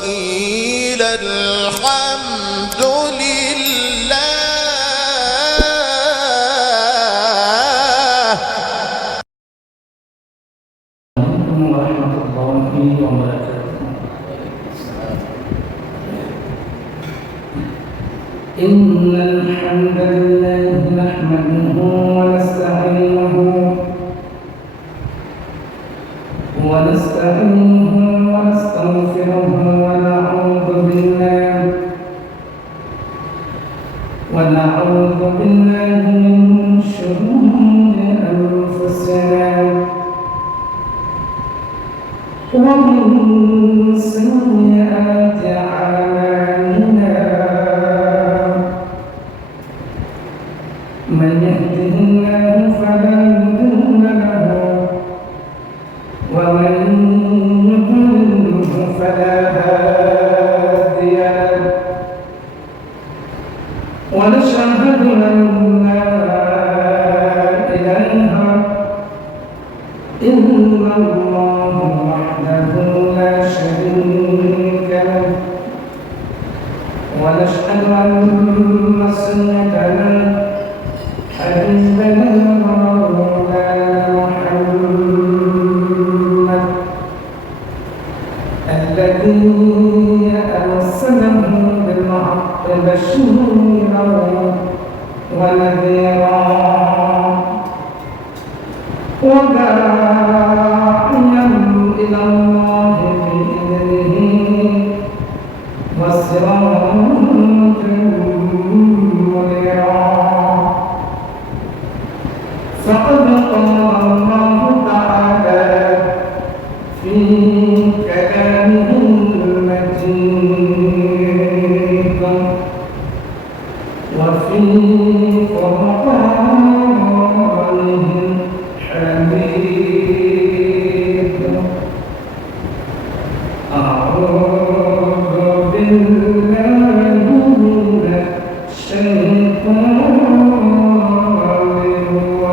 وقيل الحمد لله. ورحمة الله وبركاته. إن الحمد لله نحمده ونستعينه ونستغفره ونعوذ بالله من شرور أنفسنا ومن سيئات أعمالنا. من يهده الله فلا مضل له ومن يضلله فلا هادي له. ونشهد أن لا إله إلا الله وحده لا شريك له. ونشهد أن سيدنا حبيبنا مولانا محمد الذي أرسله بالحق بشيرا ونذيرا وداعيا إلى الله بإذنه وسراجا منيرا. فقد قال الله تعالى في كلامه المجيد وفي قرآنه الحميد. أعوذ بالله من الشيطان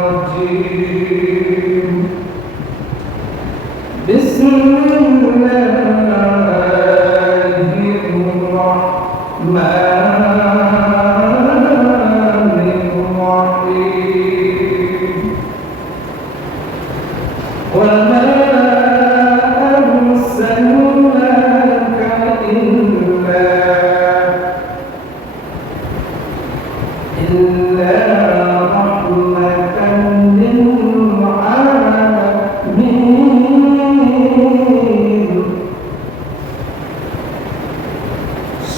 الرجيم. بسم الله الرحمن الرحيم. وما أرسلناك إلا رحمة للعالمين.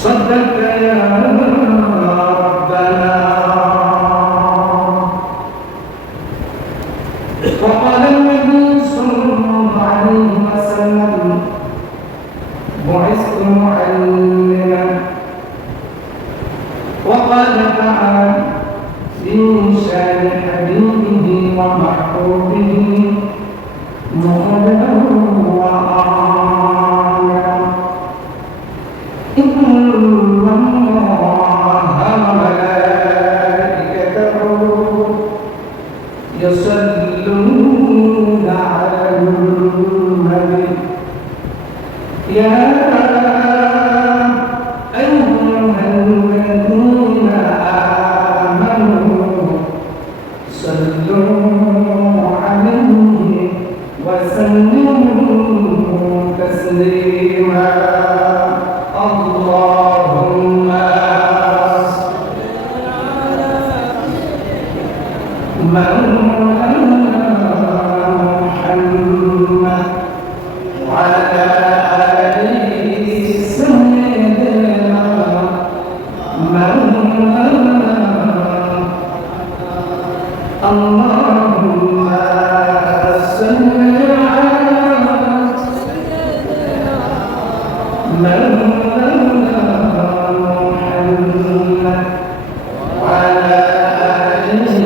صدق يا ربنا. وقال النبي صلى الله عليه وسلم بعثت معلما. وقال تعالى في شان حبيبه ومحبوبه مخبرا وآمرا. إن الله وملائكته يصلون على النبي يا أيها الذين آمنوا صلوا عليه وسلموا تسليما. اللهم مولانا محمد وعلى آله سيدنا مولانا. اللهم صل على مولانا محمد وعلى آله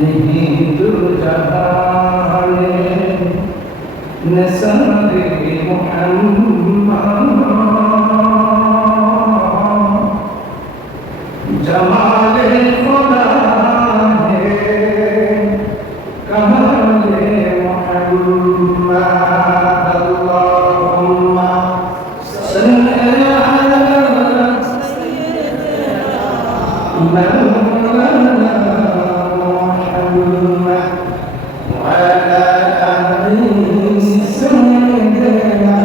نهيد الجهال نسر محمد جمال خدا ہے کہاں وعلى آل سيدنا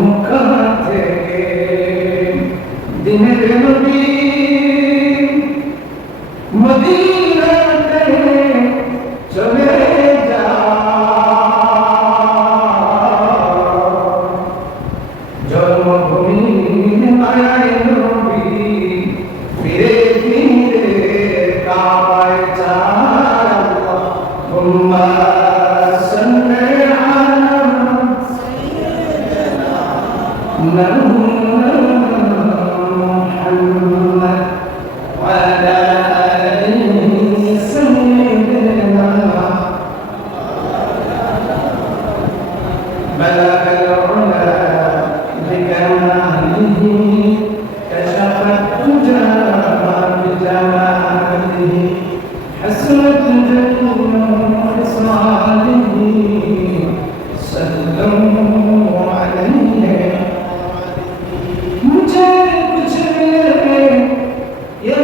মক্কা থেকে দিনের নবী মদিনাতে চলে জন্মভূমির মায়ায় নবী ফিরে ফিরে কাবায় যায় আল্লাহুম্মা সাল্লি আলা সাইয়্যিদিনা মুহাম্মদ ওয়া আলা আলি সাইয়্যিদিনা بلغ العلا بكماله كشف الدجى بجماله حسنت جميع خصاله صلوا عليه मुझे कुछ मिले ये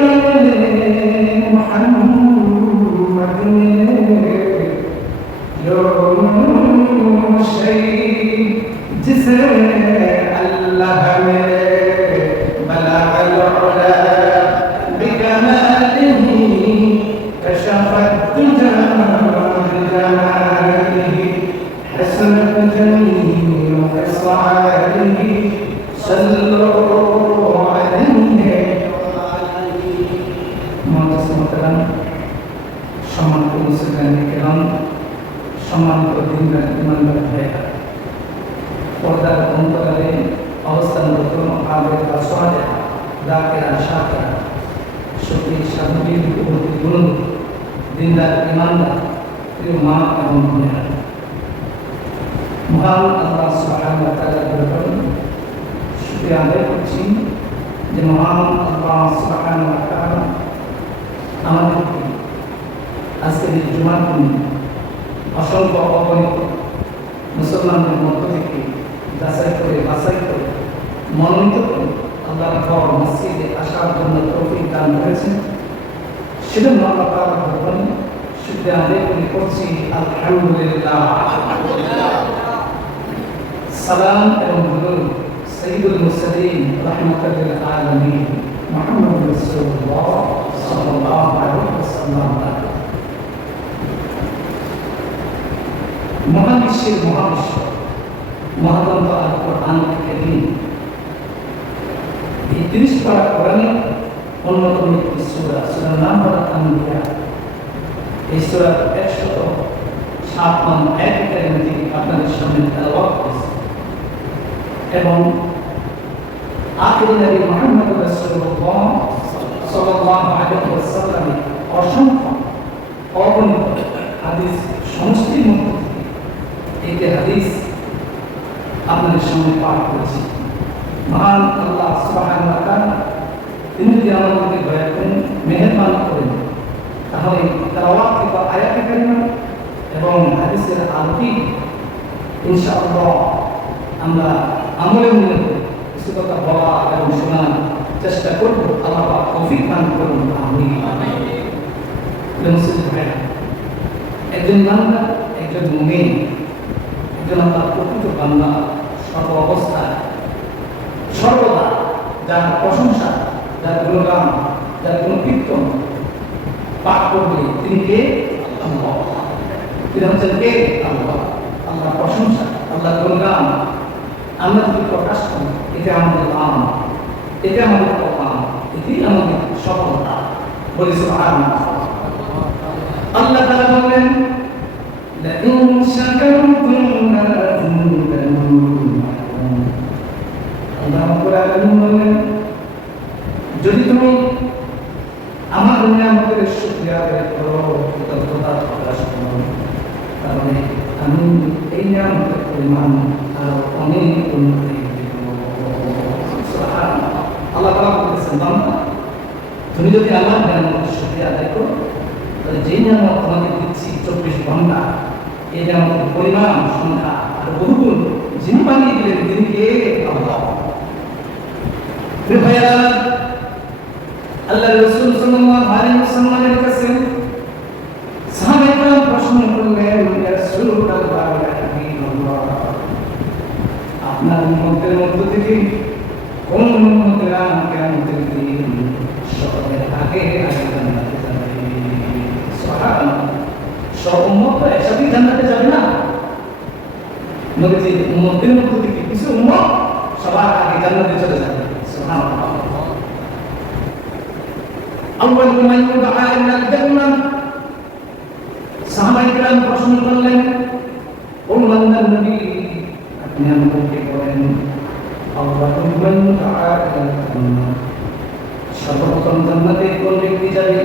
मोहम्मद ने जो जिसे अल्लाह में बलग العلا بكماله كشف الدجى بجماله حسنت جميع خصاله صلوا عليه محترم সম্মানিত মুসলিম কিরাম সম্মানিত দিনদার ইমানদার ভাইরা পর্দার অন্তরালে অবস্থানরত আবেদ আসওয়াদে দাকেরা শাকেরা শক্তি সাধুবীর উপস্থিত গুরু দিনদার ইমানদার প্রিয় মা এবং বোনেরা মহান আল্লাহ সুবহানাহু ওয়া তাআলার দরবারে শুকরিয়া আদায় করছি যে মহান আল্লাহ সুবহানাহু ওয়া তাআলা আমাদেরকে আজকের এই জুমার দিনে অসংখ্য অগণিত মুসলমানদের মধ্য থেকে যাচাই করে বাছাই করে মনোনীত করে আল্লাহর ঘর মসজিদে আসার জন্য তৌফিক দান করেছেন সেজন্য আল্লাহ তাআলার দরবারে শুকরিয়া আদায় করছি আলহামদুলিল্লাহ। সালাম এবং দুরূদ সাইয়্যিদুল মুরসালিন রাহমাতাল লিল আলামিন মুহাম্মদুর রাসূলুল্লাহ সাল্লাল্লাহু আলাইহি ওয়াসাল্লাম মহাবিশ্বের মহাবিশ্ব মহাগ্রন্থ আল কোরআন কারীম এই 30 পারা কোরআনের অন্যতম একটি সূরা সূরার নাম হলো আম্বিয়া। এই সূরার 107 নং আয়াতের মধ্যে আপনাদের সামনে তেলাওয়াত করেছি এবং আখিরি নবী মুহাম্মদ রাসূলুল্লাহ সাল্লাল্লাহু আলাইহি ওয়াসাল্লামের অসংখ্য অগণিত হাদিস সমষ্টির মধ্যে একটি হাদিস আপনাদের সামনে পাঠ করেছি। মহান আল্লাহ সুবহানাহু ওয়া তাআলা তিনি যদি আমাদেরকে দয়া করেন মেহেরবানি করেন তাহলে তেলাওয়াতকৃত আয়াতে কারিমা এবং হাদিসের আলোকে ইনশাআল্লাহ আমরা আমলের মধ্যে কিছু কথা বলা এবং শোনার চেষ্টা করব। আল্লাহ পাক তৌফিক দান করুন আমিন। মুসলিম ভাইরা, একজন বান্দা একজন মুমিন একজন আল্লাহর প্রকৃত বান্দা সর্ব অবস্থায় সর্বদা যার প্রশংসা যার গুণগান যার গুণকীর্তন পাঠ করবে তিনি কে? আল্লাহ। তিনি হচ্ছেন কে? আল্লাহ। আল্লাহর প্রশংসা আল্লাহর গুণগান আমরা যদি প্রকাশ করি এটা আমাদের লাভ, এটা আমাদের কল্যাণ, এটি আমাদের সফলতা। বলি সুবহানাল্লাহ। আল্লাহ তাআলা বলেন لئن شكرتم لأزيدنكم। আল্লাহ রাব্বুল আলামিন বলেন যদি তুমি আমার নিয়ামতের শুকরিয়া আদায় করো, কৃতজ্ঞতা প্রকাশ করো, তাহলে আমি এই নিয়ামতের পরিমাণ আরো অনেক উন্নতি দেব। সুবহানাল্লাহ। আল্লাহ তাআলা বলেছেন বান্দা তুমি যদি আমার নিয়ামতের শুকরিয়া আদায় করো তাহলে যে নিয়ামত তোমাকে দিচ্ছি 24 ঘন্টা এই নিয়ামতের পরিমাণ সংখ্যা আর বহুগুণ যিনি বানিয়ে দিলেন তিনি কে? আল্লাহ। আল্লাহ রাসূল সাল্লাল্লাহু আলাইহি ওয়াসাল্লামের কাছে সাহাবায়ে প্রশ্ন করলেন, ইয়া রাসূলুল্লাহ ইয়া হাবিবাল্লাহ, আপনার উম্মতের মধ্য থেকে কোন উম্মতেরা কিয়ামতের দিন সকলের আগে আগে জান্নাতে যাবে? সুবহানাল্লাহ। সব উম্মত তো একসাথে জান্নাতে যাবে না। নবীজির উম্মতের মধ্য থেকে কিছু উম্মত সবার আগে জান্নাতে চলে যাবে। সুবহানাল্লাহ। আউয়ালু মান ইউদআ ইলাল জান্নাহ, সাহাবায়ে কেরাম প্রশ্ন করলেন, ও আল্লাহর নবী, আপনি আমাদেরকে বলেন, আউয়ালু মান ইউদআ ইলাল জান্নাহ, সর্বপ্রথম জান্নাতে কোন ব্যক্তি যাবে?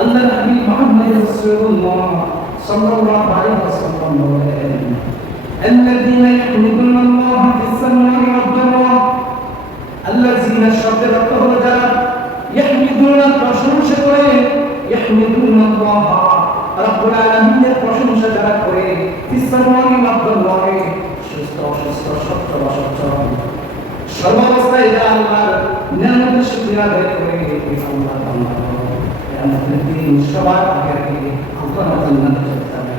আল্লাহর হাবিব মুহাম্মদ রাসূলুল্লাহ সাল্লাল্লাহু আলাইহি ওয়াসাল্লাম বলেন, আল্লাযীনা ইয়াহমিদুনা আল্লাহ ফিস সামাওয়াতি ওয়াদ দুরর, আল্লাযীনা শব্দের অর্থ হলো যারা ইয়াহমিদুনা প্রশংসা করে, ইয়াহমিদুনা আল্লাহ রাব্বুল আলামিনের প্রশংসা যারা করে, ফিস সামাওয়াতি ওয়াদ দুরর, সুস্থ অসুস্থ সচ্ছল অসচ্ছল সর্বাবস্থায় যারা আল্লাহর নিয়ামতের শুকরিয়া আদায় করে, আল্লাহ বান্দা কিয়ামতের দিন সবার আগে আগে আল্লাহর জান্নাতে যাবে।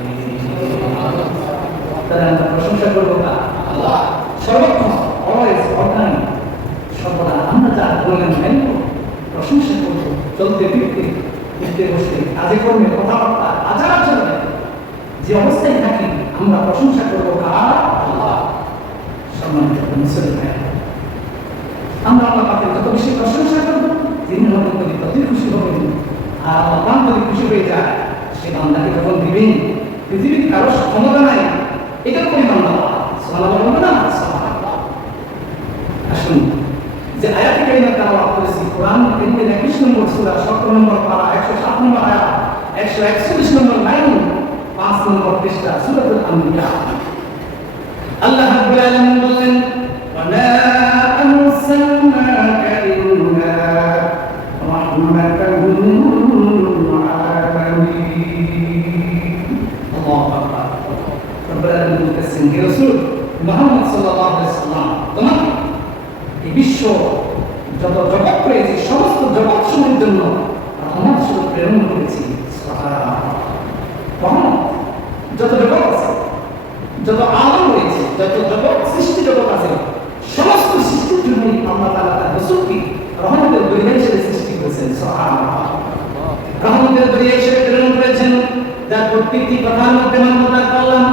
তারা আমরা প্রশংসা করবো না আল্লাহ সর্বক্ষণ, অলওয়েজ, অর্গান, সর্বদা আমরা যা বললেন তাই প্রশংসা করবো, চলতে ফিরতে উঠতে বসতে কাজে কর্মে কথাবার্তা আচার আচরণে যে অবস্থায় থাকি আমরা প্রশংসা করবো কার? আল্লাহ। সম্মানিত মুসলমান, আমরা আল্লাহ পাকের যত বেশি প্রশংসা করবো তিনি আমাদের প্রতি ততই খুশি হবেন। আর আল্লাহ যদি খুশি হয়ে যায় সে বান্দাকে যখন দিবেন, পৃথিবীর কারো ক্ষমতা নাই এটা পরিমাণ দেওয়া। সুবহানাল্লাহ বলবো না? সুবহানাল্লাহ। আসুন যে আয়াতে কারিমা তেলাওয়াত করেছি, কোরআন কারীমের 21 নম্বর সূরা 17 নম্বর পারা 107 নম্বর আয়াত 141 নম্বর লাইন 5 নম্বর পৃষ্ঠা সূরাতুল আনবিয়া। আল্লাহ রাব্বুল আলামিন বলেন, ওয়ালা আরসালনাকা ইল্লা রাহমাতান লিল আলামিন। আল্লাহু আকবার। রব্বুল আলামিন বলতেছেন, হে রাসূল মুহাম্মদ সাল্লাল্লাহু আলাইহি ওয়াসাল্লাম, তোমাকে এই বিশ্ব যত জগৎ রয়েছে সমস্ত জগৎ সমূহের জন্য রহমত স্বরূপ প্রেরণ করেছি। রহমত যত জগৎ আছে, যত আলম রয়েছে, যত জগৎ সৃষ্টি জগৎ আছে, সমস্ত সৃষ্টির জন্য আল্লাহ তাআলা তার রাসূলকে রহমতের দরিয়া হিসেবে সৃষ্টি করেছেন। সুবহানাল্লাহ। রহমতের দরিয়া হিসেবে প্রেরণ করেছেন, যার প্রত্যেকটি কথার মধ্যে মান্যতা করলাম,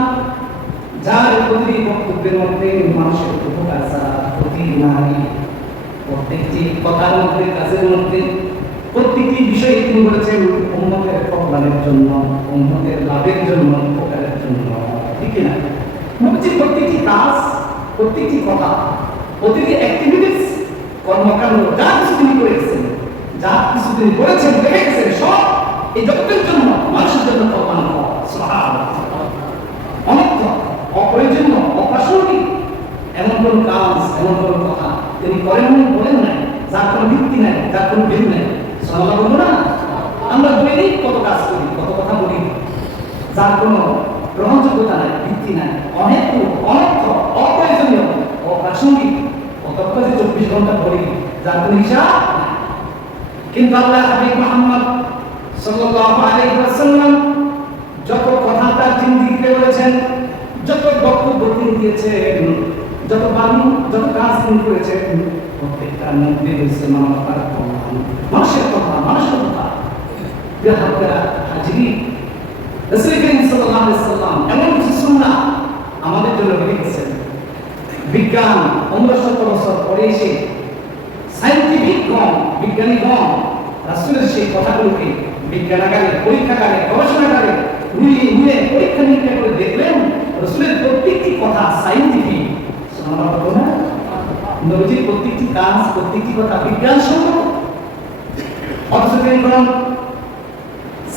যার প্রতিটি বক্তব্যের মধ্যে মানুষের উপকার ছাড়া ক্ষতি নাই, প্রত্যেকটি কথার মধ্যে কাজের মধ্যে প্রত্যেকটি বিষয়ে তিনি বলেছেন উম্মতের কল্যাণের জন্য, উম্মতের লাভের জন্য, উপকারের জন্য। ঠিক না? নবীজির প্রত্যেকটি কাজ, প্রত্যেকটি কথা, প্রতিটি অ্যাক্টিভিটিস, কর্মকাণ্ড যা কিছু তিনি করেছেন, যা কিছু তিনি বলেছেন, দেখে গেছেন, সব এই জগতের জন্য, মানুষের জন্য কল্যাণ হওয়া। সুবহানাল্লাহ। অনর্থ, অপ্রয়োজনীয়, অপ্রাসঙ্গিক এমন কোন কাজ, এমন কোন কথা তিনি করেন বলেন নাই যার কোনো ভিত্তি নাই, যার কোনো ভিত্তি নাই। সুবহানাল্লাহ বলবো না? আমরা দৈনিক কত কাজ করি, কত কথা বলি যার কোনো গ্রহণযোগ্যতা নাই, ভিত্তি নাই, অনেক অনর্থ, অপ্রয়োজনীয়, অপ্রাসঙ্গিক কত কাজে 24 ঘন্টা বলি যার কোনো হিসাব নাই। কিন্তু আল্লাহ হাবিব মুহাম্মদ সাল্লাল্লাহু আলাইহি ওয়াসাল্লাম যত কথা তার জিন্দেগিতে বলেছেন, যত বক্তব্য তিনি দিয়েছেন, যত বাণী, যত কাজ তিনি করেছেন, প্রত্যেকটার মধ্যে রয়েছে মানবতার কল্যাণ, মানুষের কথা, মানুষের কথা। হাজিরি রাসূল করিম সাল্লাল্লাহু আলাইহি ওয়াসাল্লাম এমন কিছু সুন্নাহ আমাদের জন্য রেখে গেছেন। বিজ্ঞান 1500 বছর পরে এসে সায়েন্টিফিকগণ, বিজ্ঞানীগণ রাসূলের সেই কথাগুলোকে বিজ্ঞানাগারে, পরীক্ষাগারে, গবেষণাগারে নিয়ে পরীক্ষা নিরীক্ষা করে দেখলেন রাসূলের প্রত্যেকটি কথা সায়েন্টিফিক। সুবহানাল্লাহ। নবীজির প্রত্যেকটি কাজ, প্রত্যেকটি কথা বিজ্ঞানসম্মত। অথচ তিনি কোন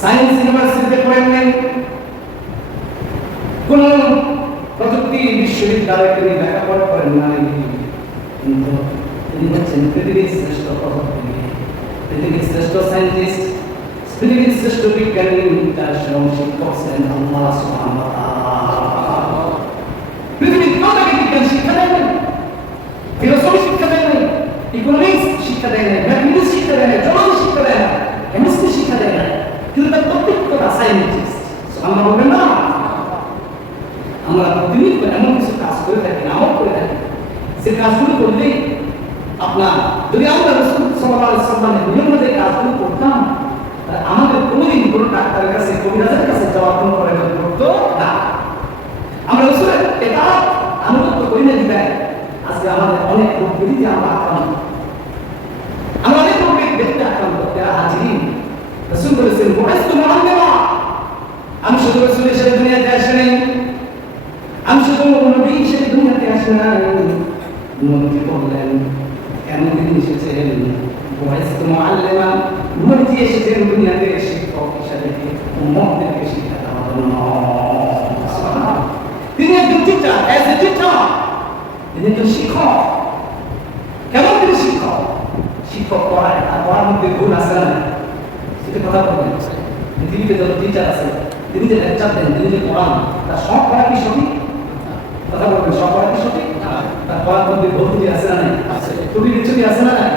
সায়েন্স ইউনিভার্সিটিতে পড়েন নাই, কোন প্রযুক্তি বিশ্ববিদ্যালয়ে তিনি লেখাপড়া করেন নাই, কিন্তু তিনি হচ্ছেন পৃথিবীর শ্রেষ্ঠ প্রযুক্তিবিদ, পৃথিবীর শ্রেষ্ঠ সায়েন্টিস্ট, পৃথিবীর শ্রেষ্ঠ বিজ্ঞানী, তার শিক্ষক ছিলেন আল্লাহ সুবহানাহু ওয়া তাআলা। পৃথিবীর কেউ তাকে বিজ্ঞান শিক্ষা দেয় নাই, ফিলোসফি শিক্ষা দেয় নাই, ইকোনমিক্স শিক্ষা দেয় নাই, ম্যাথমেটিক্স শিক্ষা শিক্ষা দেয় না, জলদি শিক্ষা দেয় না, কেমিস্ট্রি শিক্ষা দেয় না, কিন্তু তার প্রত্যেকটা সাইন্টিস্ট আমরা বলবেন না। আমরা প্রতিনিয়ত এমন কিছু কাজ করে থাকি, আমল করে থাকি, সে কাজগুলো করলেই আপনার যদি আমরা রাসূল সাল্লাল্লাহু আলাইহি ওয়াসাল্লামের নিয়ম অনুযায়ী কাজগুলো করতাম, আমাদের কোনোদিন কোনো ডাক্তারের কাছে, কবিরাজের কাছে যাওয়ার কোনো প্রয়োজন পড়তো না। আমরা রাসূলের ইতাআত আনুগত্য করি না বিধায় আজকে আমাদের অনেক রোগ ব্যাধিতে আমরা আক্রান্ত। আমরা অনেক রোগ ব্যাধিতে আক্রান্ত। যারা হাজিরিন, রাসূল বলেছেন বুইসতু মুআল্লিমা, আমি শুধু রাসূলের সাথে দুনিয়াতে আসি নাই, আমি শুধু নবী হিসেবে দুনিয়াতে আসি নাই। নবী বললেন কেন তিনি এসেছেন? বুইসতু মুআল্লিমা, নবী এসেছেন দুনিয়াতে শিক্ষক হিসেবে উম্মতদেরকে শিক্ষা দেওয়ার জন্য। তিনি একজন টিচার, অ্যাজ এ টিচার, তিনি একজন শিক্ষক। কেমন তিনি শিক্ষক? শিক্ষক পড়ায়, আর পড়ার মধ্যে ভুল আছে না, সেটা কথা বলবেন। পৃথিবীতে যত টিচার আছে, তিনি যে লেকচার দেন, তিনি যে পড়ান, তার সব পড়া কি সঠিক? কথা বলবেন, সব পড়া কি সঠিক? তার পড়ার মধ্যে ভুল ত্রুটি আছে না নাই? ত্রুটি বিচ্ছুতি আছে না নাই?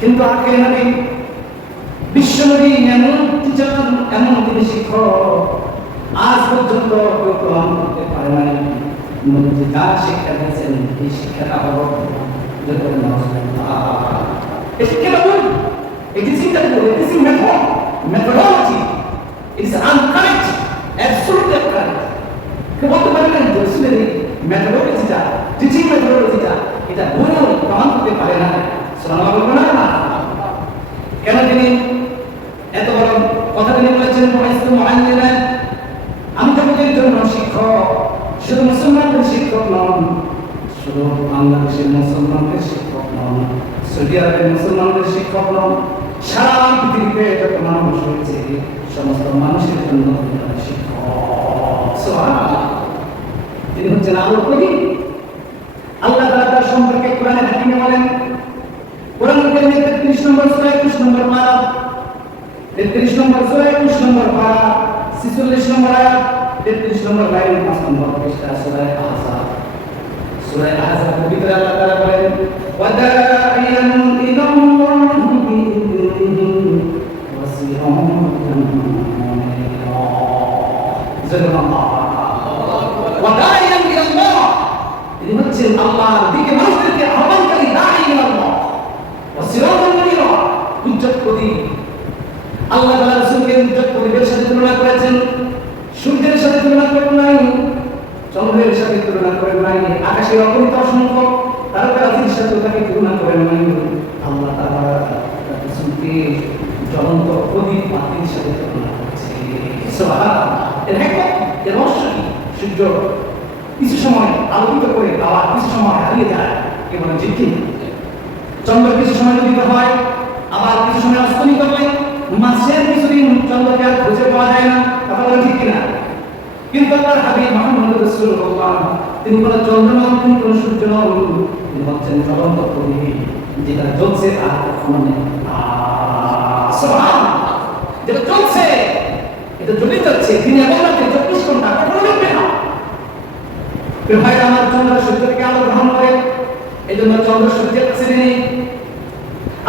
কিন্তু আখের নবী, বিশ্বনবী এমন টিচার, এমন তিনি শিক্ষক, আজ পর্যন্ত কেউ প্রমাণ করতে পারে নাই নবী যা শিক্ষা দিয়েছেন এই শিক্ষাটা হলো এই শিক্ষাটা ভুল। এই টিচিংটা ভুল। এই teaching methodology is incorrect, absolutely correct. কেউ বলতে পারে না যে রাসূলের এই মেথডোলজিটা, টিচিং মেথডোলজিটা এটা ভুল, প্রমাণ করতে পারে না। সুবহানাল্লাহ বলবেন না? কেন তিনি এত বড় কথা তিনি বলেছেন? বুইসতু মুআল্লিমা, আমি জগতের জন্য শিক্ষক। শুধু মুসলমানদের শিক্ষক নন, শুধু বাংলাদেশের মুসলমানদের শিক্ষক নন, সৌদি আরবের মুসলমানদের শিক্ষক নন, সারা পৃথিবীতে যত মানুষ হয়েছে সমস্ত মানুষের জন্য শিক্ষক। সুবহানাল্লাহ। তিনি হচ্ছেন আলোর প্রদীপ। আল্লাহ তাআলা তার সম্পর্কে কোরআনে হাকিমে বলেন, কোরআনুল কারীমের 33 নম্বর সূরা 21 নম্বর পারা, 33 নম্বর সূরা 21 নম্বর পারা, 46 নম্বর আয়াত, 33 নম্বর লাইন, 5 নম্বর পৃষ্ঠা, সূরা আহজাব। সূরা আহজাবের ভিতরে আল্লাহ তাআলা বলেন, ওয়া দাঈয়ান ইলাল্লাহি বিইذনিহি ওয়া সিরাজান মুনীরা। সুবহানাল্লাহ। ওয়া দাঈয়ান ইলাল্লাহ, তিনি হচ্ছেন আল্লাহর দিকে মানুষদেরকে আহ্বানকারী, দাঈ ইলাল্লাহ। ওয়া সিরাজান মুনীরা, হুজ্জত প্রদীপ। আল্লাহ তাআলা রাসূলকে হুজ্জত প্রদীপের সাথে তুলনা করেছেন, সূর্যের সাথে তুলনা করেন নাই, চন্দ্রের সাথে তুলনা করেন নাই, আকাশের অগণিত অসংখ্য তারকারাজির সাথে তাকে তুলনা করেন নাই। আল্লাহ তাআলা রাসূলকে জ্বলন্ত প্রদীপ বাতির সাথে তুলনা করেছে। সুবহানাল্লাহ। এর হিকমত, এর রহস্য কি? সূর্য কিছু সময় আলোকিত করে আবার কিছু সময় হারিয়ে যায়, কে বলেন ঠিক কি? চন্দ্র কিছু সময় উদিত হয়, আবার কিছু সময় অস্তমিত হয়, মাসের কিছুদিন চন্দ্রকে আর খুঁজে পাওয়া যায় না, কথা বলেন ঠিক কিনা? কিন্তু আল্লাহর হাবিব মুহাম্মদ রাসূলুল্লাহ তিনি বলেন চন্দ্র নন, তিনি কোন সূর্য নন, তিনি হচ্ছেন জ্বলন্ত প্রদীপ, যেটা জ্বলছে আর কখনো নেই। সুবহানাল্লাহ। যেটা জ্বলছে, এটা জ্বলে যাচ্ছে, তিনি এবং রাতে 24 ঘন্টা কখনো নেবে না। ভাই আমার চন্দ্র সূর্য থেকে আলো গ্রহণ করে, এই জন্য চন্দ্র সূর্যের কাছে নেই।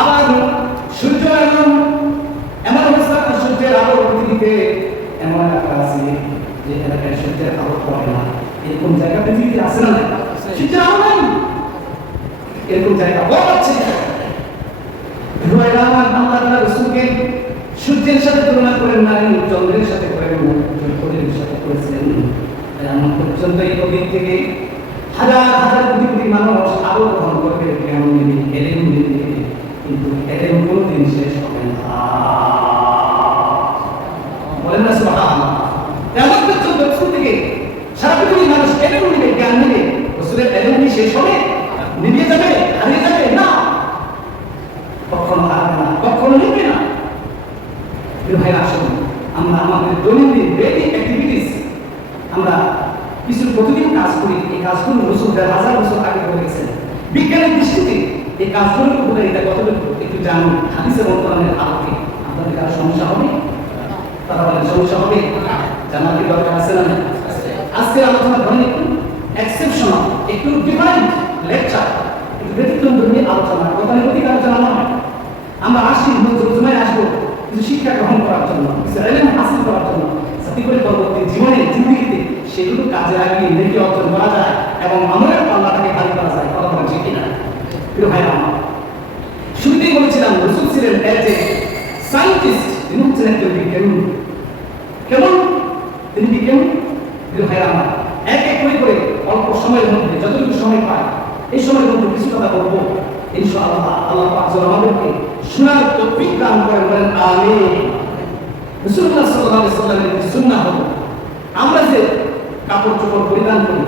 আবার সূর্য এমন অবস্থা, সূর্যের আলো পৃথিবীতে এমন একটা আছে যে এলাকায় সূর্যের আলো পড়ে না, এরকম জায়গা পৃথিবীতে আছে না? সূর্যের আলো নাই, এরকম জায়গা বড় আছে। আল্লাহ তাআলা রাসূলকে সূর্যের সাথে তুলনা করেন নাই, চন্দ্রের সাথে করেন, সূর্যের সাথে করেছেন। এমন পর্যন্ত এই প্রদীপ থেকে হাজার হাজার কোটি কোটি মানুষ আলো গ্রহণ করবে, জ্ঞান নেবে, এলেম নেবে, কিন্তু এলেম কোনদিন শেষ হবে না। বলেন না সুবহানাল্লাহ। এমন পর্যন্ত রাসূল থেকে সারা পৃথিবীর মানুষ এলেম নেবে, জ্ঞান নেবে, রাসূলের এলেম কি শেষ হবে? নিভে যাবে, হারিয়ে যাবে না, কখনো হারাবে না, কখনো নিবে না। ভাই আসুন, আমরা আমাদের দৈনন্দিন ডেইলি অ্যাক্টিভিটিস আমরা কিছু প্রতিদিন কাজ করি, এই কাজগুলো রাসূল 1000 বছর আগে করে গেছেন। বিজ্ঞানের দৃষ্টিতে এই কাজগুলোর উপকারিতা কতটুকু একটু জানুন হাদিস এবং কোরআনের আলোকে। আপনাদের কারো সমস্যা হবে? তারা বলেন সমস্যা হবে? জানার কি দরকার আছে না? আজকে আলোচনা ধরেন একটু এক্সেপশনাল, একটু ডিফারেন্ট লেকচার, একটু ব্যতিক্রমধর্মী আলোচনা, গতানুগতিক আলোচনা নয়। আমরা আসি জুমায় আসবো কিছু শিক্ষা গ্রহণ করার জন্য, কিছু এলেম হাসিল করার জন্য, যাতে করে পরবর্তী জীবনে জিন্দিগিতে সেগুলো কাজে লাগিয়ে নেকি অর্জন করা যায় এবং আমলের পাল্লাটাকে ভারী করা যায়। কথা বলা ঠিক কিনা প্রিয় ভাই? আমার শুরুতেই বলেছিলাম রাসূল ছিলেন এজ এ সায়েন্টিস্ট, তিনি হচ্ছেন একজন বিজ্ঞানী। কেমন তিনি বিজ্ঞানী? প্রিয় ভাই আমার, এক এক করে অল্প সময়ের মধ্যে যতটুকু সময় পায় এই সময়ের মধ্যে কিছু কথা বলবো ইনশাআল্লাহ। আল্লাহ পাক যেন আমাদেরকে শোনার তৌফিক দান করেন, বলেন আমিন। রাসূলুল্লাহ সাল্লাল্লাহু আলাইহি ওয়াসাল্লামের সুন্নাহ হলো আমরা যে কাপড় চোপড় পরিধান করি,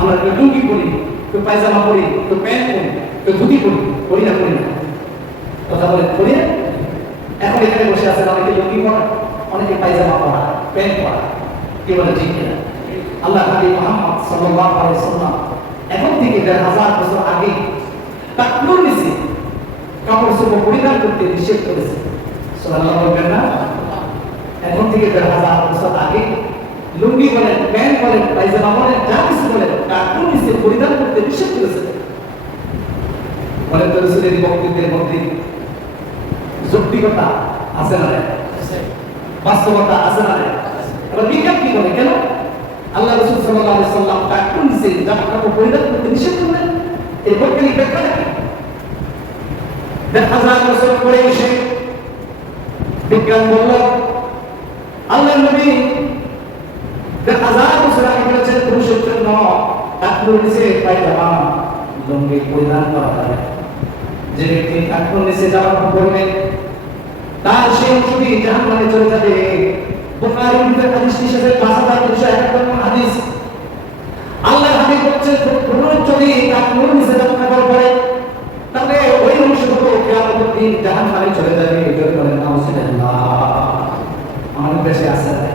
আমরা কেউ লুঙ্গি পরি, কেউ পায়জামা পরি, কেউ প্যান্ট পরি, কেউ ধুতি পরি, পরি না পরি না? কথা বলে পরি না? এখন এখানে বসে আছেন অনেকে লুঙ্গি পরা, অনেকে পায়জামা পরা, প্যান্ট পরা, কি বলে ঠিক কিনা? আল্লাহ নবী মুহাম্মদ সাল্লাল্লাহু আলাইহি ওয়াসাল্লাম এখন থেকে ১,৫০০ বছর আগে তাকবীর নিচে কাপড় চোপড় পরিধান করতে নিষেধ করেছে। সুবহানাল্লাহ বলবেন না? এখন থেকে ১,৫০০ বছর আগে লুঙ্গি বলেন, প্যান্ট বলেন, পায়জামা বলেন, যা কিছু বলেন তাকবীর নিচে পরিধান করতে নিষেধ করেছে। বলেন তো রাসূলের বক্তব্যের মধ্যে যৌক্তিকতা আছে না? বাস্তবতা আছে না? এবার বিজ্ঞান কি বলে? কেন আল্লাহ রাসূল সাল্লাল্লাহু আলাইহি ওয়াসাল্লাম তাকবীর নিচে জামা কাপড় পরিধান করতে নিষেধ করলেন? এর বৈজ্ঞানিক ব্যাখ্যাটা কি? ১,০০০ বছর পরে এসে বিজ্ঞান বলল আল্লাহর নবী ১,০০০ বছর আগে বলেছেন পুরুষের জন্য তাকবীর নিচে পায়জামা লুঙ্গি পরিধান করা যাবে। যে ব্যক্তি তাকবীর নিচে জামা কাপড় পরবে তার সেই অংশটি জাহান্নামে চলে যাবে। বুখারীর ভিতরে হাদিস এসেছে ৫,২৭১ নম্বর হাদিস। আল্লাহর হাবিব বলেছেন পুরুষ যদি তাকবীর নিচে জামা কাপড় পরে তাহলে ওই অংশটুকু কিয়ামতের দিন জাহান্নামে চলে যাবে। যদি বলেন নাউজুবিল্লাহ। আমাদের দেশে আছে না?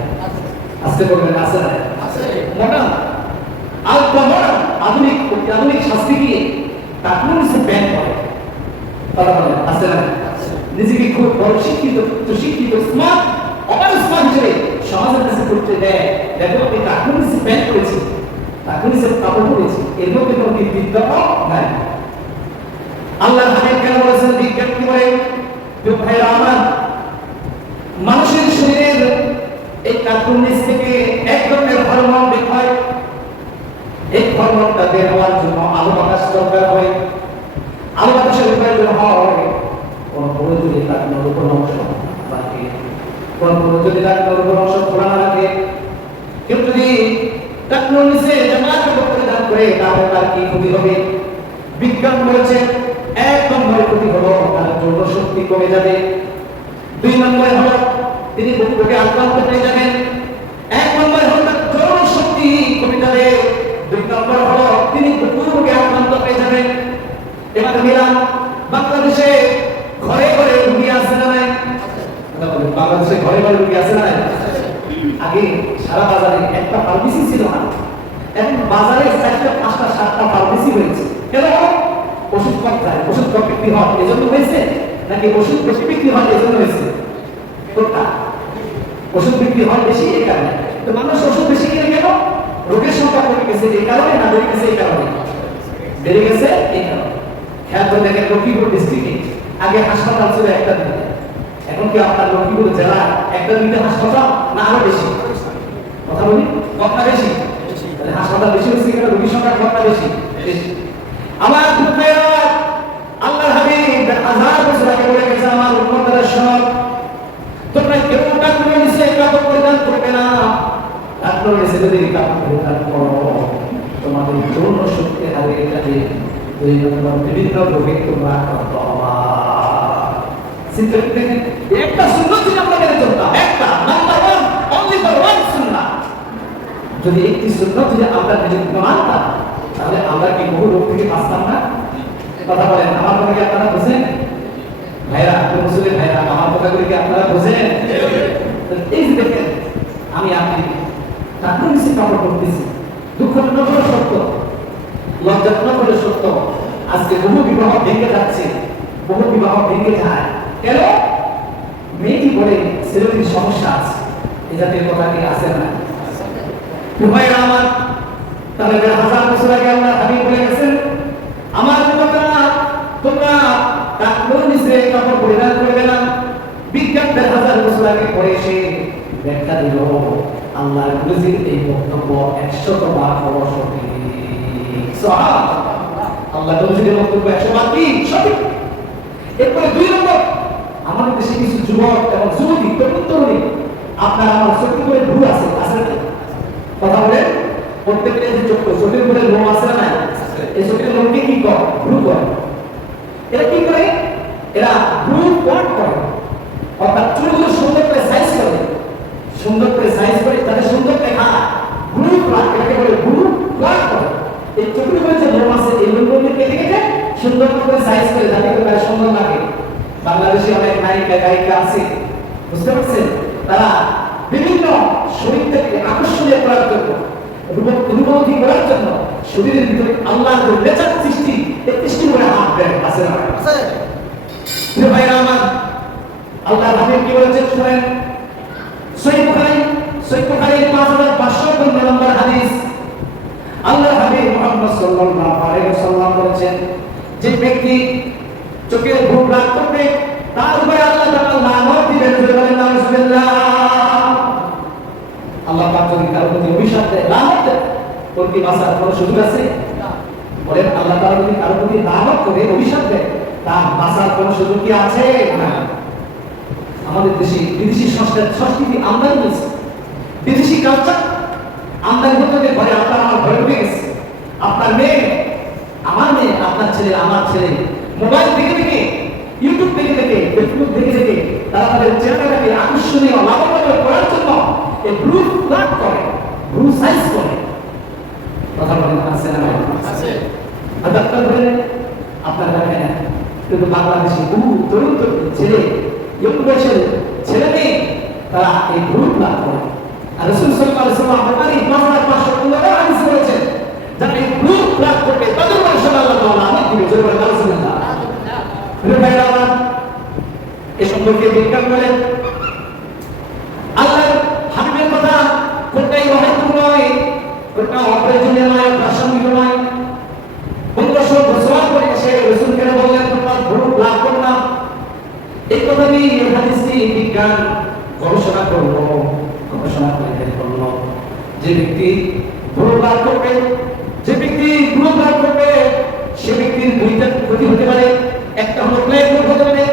আজকে বলবেন আছে না? মডার্ন আলট্রা মডার্ন আধুনিক শাস্তি দিয়ে তাকবীর নিচে প্যান্ট পরে। কথা বলেন আছে না? নিজেকে খুব বড় শিক্ষিত স্মার্ট ওভার স্মার্ট হিসেবে সমাজের কাছে করতে দেয়। দেখো আমি তাকবীর নিচে প্যান্ট পরেছি, তাকবীর নিচে কাপড় পরেছি, এর মধ্যে কোনো বিদ্যা নাই। আল্লাহর হাবিব কেন বলেছেন? বিজ্ঞান কি বলে? ভাইরা আমার, মানুষের শরীরের এই তাকবীর নিচ থেকে এক ধরনের হরমোন বের হয়। এই হরমোনটা বের হওয়ার জন্য আলো বাতাস দরকার হয়। আলো বাতাসের প্রয়োজন হয় কোন পুরো যদি তাকবীর উপর অংশ বাকি, কোন পুরো যদি তাকবীর উপর অংশ খোলা না থাকে, কেউ যদি তাকবীর নিচে জামা কাপড় পরিধান করে তাহলে তার কি ক্ষতি হবে? বিজ্ঞান বলেছে ১ নম্বরে ক্ষতি হলো তার যৌন শক্তি কমে যাবে। ২ নম্বরে হলো তিনি বুকে আক্রান্ত হয়ে যাবেন। ১ নম্বরে হলো তার যৌন শক্তি কমে যাবে। ২ নম্বর হলো তিনি বুকে আক্রান্ত হয়ে যাবেন। এবার মিলাম বাংলাদেশে ঘরে ঘরে রোগী আছে না নাই? বাংলাদেশে ঘরে ঘরে রোগী আছে না নাই? আগে সারা বাজারে একটা ফার্মেসি ছিল না, এখন বাজারে ৪টা ৫টা ৭টা ফার্মেসি হয়েছে। কেন? ওষুধ কম খায়, ওষুধ কম বিক্রি হয় এজন্য হয়েছে, নাকি ওষুধ বেশি বিক্রি হয় এজন্য হয়েছে? কোনটা? ওষুধ বিক্রি হয় বেশি এই কারণে। তো মানুষ ওষুধ বেশি কিনে কেন? রোগের সংখ্যা কমে গেছে এই কারণে, না বেড়ে গেছে এই কারণে? বেড়ে গেছে এই কারণে। খেয়াল করে দেখেন লক্ষ্মীপুর ডিস্ট্রিক্টে আগে হাসপাতাল ছিল একটা দুটো, এখন কি আপনার লক্ষ্মীপুর জেলায় একটা দুইটা হাসপাতাল না আরো বেশি? কথা বলি কতটা বেশি? তাহলে হাসপাতাল বেশি হচ্ছে কিনা রোগীর সংখ্যা কতটা বেশি? আমার ভাইরা, আল্লাহর হাবিব ১,০০০ বছর আগে বলে গেছে আমার উম্মতেরা শোনো, তোমরা কেউ তাকবীর নিচে কাপড় পরিধান করবে না। তাকবীর নিচে যদি কাপড় পরিধান করো তোমাদের যৌন শক্তি হারিয়ে যাবে। দুই নম্বর বিভিন্ন রোগে তোমরা আক্রান্ত হবা। চিন্তা করে দেখেন, একটা সুন্নাত যদি আমরা মেনে চলতাম, একটা নাম্বার 1 অনলি ফর ওয়ান সুন্নাহ, যদি একটি সুন্নাত যদি আমরা মেনে মানতাম তাহলে আমরা কি বহু রোগ থেকে বাঁচতাম না? কথা বলেন, আমার কথা কি আপনারা বুঝেন? ভাইরা, মুসলিম ভাইরা, আমার কথাগুলি কি আপনারা বুঝেন? এই যে দেখেন, আমি আপনি তাকবীর নিচে কাপড় পরতেছি, দুঃখজনক হলো সত্য, লজ্জাজনক হলো সত্য। আজকে বহু বিবাহ ভেঙে যাচ্ছে, বহু বিবাহ ভেঙে যায়। কেন? মেয়েটি বলে ছেলেটির সমস্যা আছে, এই জাতীয় কথা কি আছে না? ভাইরা আমার, তাহলে ১,০০০ বছর আগে আল্লাহ হাবিব বলে গেছেন আমার উম্মতরা তোমরা আমিও নিজে কাপড় পরিধান করে গেলাম। বিজ্ঞান 1000 বছর আগে পড়ে এসে ব্যাখ্যা দিল আল্লাহর নবীর এই বক্তব্য 100 বার হওয়া সঠিক। সুবহানাল্লাহ। আল্লাহর নবীর বক্তব্য 100 বার কি সঠিক। এরপরে 2 নম্বর, আমাদের দেশে কিছু যুবক এবং যুবতী তরুণ আপনার আমার চোখে করে ভুল আছে না? কথা বলে প্রত্যেকটা যে চোখের উপরে লোম আছে না? এই চোখের লোমকে কি করে? ভ্রু করে। এরা কি করে? এরা ভ্রু প্লট করে, অর্থাৎ চুলগুলো সুন্দর করে সাইজ করে, তাদের সুন্দর দেখা ভ্রু প্লট, এটাকে বলে ভ্রু প্লট করে। এই চোখের উপরে যে লোম আছে এই লোমগুলোকে কেটে কেটে সুন্দর করে সাইজ করে যাতে করে সুন্দর লাগে। বাংলাদেশে অনেক নায়িকা গায়িকা আছে, বুঝতে পারছেন? তারা বিভিন্ন শরীর থেকে আকর্ষণীয় করার জন্য, রূপবতী করার জন্য শরীরের ভিতরে আল্লাহর যে নেচার সৃষ্টি, এই সৃষ্টি করে হাত দেয়। আছে না? আছে। প্রিয় ভাইরা আমার, আল্লাহর হাবিব কি বলেছেন শুনেন। সহিহ বুখারী 5550 নম্বর হাদিস। আল্লাহর হাবিব মুহাম্মদ সাল্লাল্লাহু আলাইহি ওয়াসাল্লাম বলেছেন, যে ব্যক্তি চোখের ভ্রু প্লাক করবে তার উপরে আল্লাহ তাআলা লানত দিবেন। বলেন নাউজুবিল্লাহ। আল্লাহ পাক যদি কারো প্রতি অভিশাপ দেয়, লানত দেয়, তোর কি বাঁচার কোনো সুযোগ আছে? বলেন আল্লাহ তাআলা যদি কারো প্রতি লানত করে অভিশাপ দেয়, তার বাঁচার কোনো সুযোগ কি আছে? না। আমাদের দেশে বিদেশি সংস্কৃতি আমদানি হয়েছে, বিদেশি কালচার আমদানি হতে ঘরে আপনার আমার ঘরে ঢুকে গেছে। আপনার মেয়ে আমার মেয়ে, আপনার ছেলে আমার ছেলে মোবাইল দেখে দেখে, ইউটিউব দেখে দেখে, ফেসবুক দেখে দেখে তারা তাদের চেহারাটাকে আকর্ষণীয় লাভবান করার জন্য এই ভ্রু প্লাক করে, ভ্রু সাইজ করে। কথা বলেন আছে না? আছে। আর ডাক্তার বলেন আপনার দেখেন কিন্তু বাংলাদেশে বহু তরুণ ছেলে, ইয়ং বয়সের ছেলে মেয়ে তারা এই ভ্রু প্লাক করে। আর রাসূল সাল্লাল্লাহু আলাইহি ওয়াসাল্লাম বুখারী 5515 হাদিস বলেছেন, যারা এই ভ্রু প্লাক করবে তাদের উপর আল্লাহ তাআলা লানত দিবেন। জোরে বলেন আলহামদুলিল্লাহ। প্রিয় ভাইরা আমার, এই সম্পর্কে বিজ্ঞান বলেন আল্লাহর হাবিবের কথা কোনটাই অহেতুক নয়, কোনটা অপ্রয়োজনীয় নয়, প্রাসঙ্গিক নয়। 1500 বছর পরে এসে রাসূল কেন বললেন তোমরা ভ্রু প্লাক করো না? এই কথা নিয়ে এই হাদিসটি বিজ্ঞান গবেষণা করে বের করলো যে ব্যক্তি ভ্রু প্লাক করবে, সে ব্যক্তির দুইটা ক্ষতি হতে পারে। একটা হলো প্লেগ রোগ হতে পারে,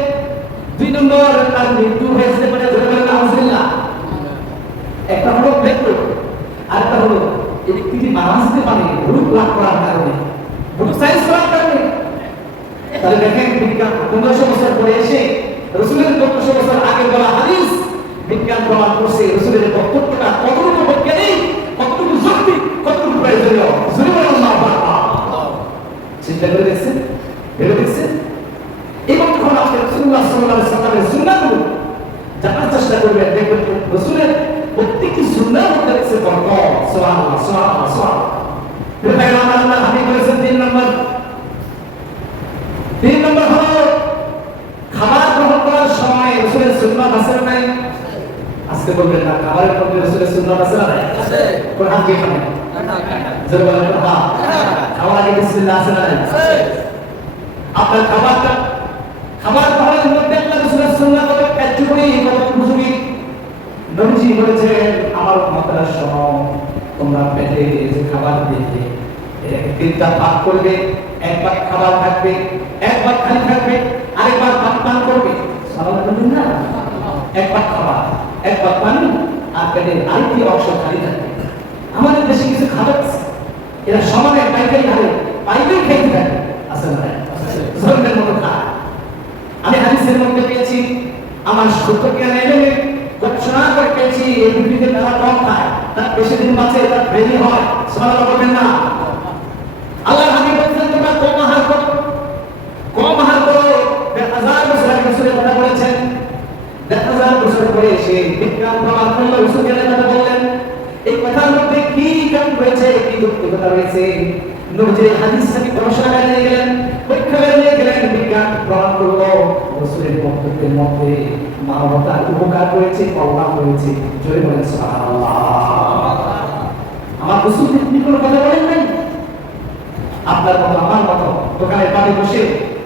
2 নম্বর তার মৃত্যু হয়ে যেতে পারে। ধরে বলেন আলহামদুলিল্লাহ। একটা হলো প্লেগ রোগ, আর একটা হলো এই ব্যক্তি মারা যেতে পারে ভ্রু প্লাক করার কারণে, ভ্রু সাইজ করার কারণে। তাহলে দেখেন বিজ্ঞান 1500 বছর পরে এসে রাসূলের 1500 বছর আগে বলা হাদিস বিজ্ঞান প্রমাণ করছে রাসূলের বক্তব্যটা কতটুকু বৈজ্ঞানিক, কতটুকু যৌক্তিক, কতটুকু প্রয়োজনীয়। চিন্তা করে দেখছেন, ভেবে দেখছেন? এবং যখন আপনি রাসূলুল্লাহ সাল্লাল্লাহু আলাইহি ওয়াসাল্লামের সুন্নাহগুলো জানার চেষ্টা করবেন, দেখবেন রাসূলের প্রত্যেকটি সুন্নাহর মধ্যে আছে বরকত। সুবহানাল্লাহ, সুবহানাল্লাহ, সুবহানাল্লাহ। পয়গম্বর আল্লাহ হাবিব বলেছেন 3 নম্বর হলো খাবার গ্রহণ করার সময় রাসূলের সুন্নাত আছে না নাই? আজকে বলবেন না খাবারের মধ্যে রাসূলের সুন্নাত আছে না নাই? আছে। কোরআন কি খাবেন? জোরে বলেন হ্যাঁ। খাওয়ার আগে বিসমিল্লাহ আছে না নাই? আছে। আপনার খাবার গ্রহণের মধ্যে আল্লাহ রাসূলের সুন্নাত কত কার্যকরী, কত উপযোগী। নবীজি বলেছেন আমার উম্মতরা শোনো, তোমরা পেটে যে খাবার দিবে এটাকে 3টা ভাগ করবে। এক ভাগ খাবার থাকবে, এক ভাগ খালি থাকবে, আরেক ভাগ পান করবে। সুবহানাল্লাহ। এক ভাগ খাবার, এক ভাগ পানি, আর পেটের আরেকটি অংশ খালি থাকবে। আমাদের দেশে কিছু খাবার আছে, এরা সমানে পাইকারি হারে পাইকারি খাইতে থাকে। আছে না? জন্মের মতো খায়। আমি হাদিসের মধ্যে পেয়েছি, আমার সত্যকে এলেমে গবেষণা করে পেয়েছি এই পৃথিবীতে তারা কম খায়, তার বেশি দিন বাঁচে, তার ব্রেনি হয়। সুবহানাল্লাহ বলবেন না? আল্লাহ হাবিব বলেছেন তোমরা কম আহার করো। 1000 বছর আগে রাসূলের কথা বলেছেন। 1000 বছর পরে এসে বিজ্ঞান প্রমাণ করলো রাসূলের কথা বললেন। এই কথার মধ্যে কি কারণ রয়েছে, কি যৌক্তিকতা রয়েছে? নবীজির হাদিসটাকে গবেষণা নিয়ে গেলেন, পরীক্ষা করে নিয়ে গেলেন, বিজ্ঞান প্রমাণ করলো রাসূলের বক্তব্যের মধ্যে মানবতার উপকার রয়েছে, কল্যাণ রয়েছে। জোরে বলেন সুবহানাল্লাহ। আমার রাসূল আপনি কোনো কথা বলেন নাই? আপনার মতো আমার মতো দোকানের পাশে বসে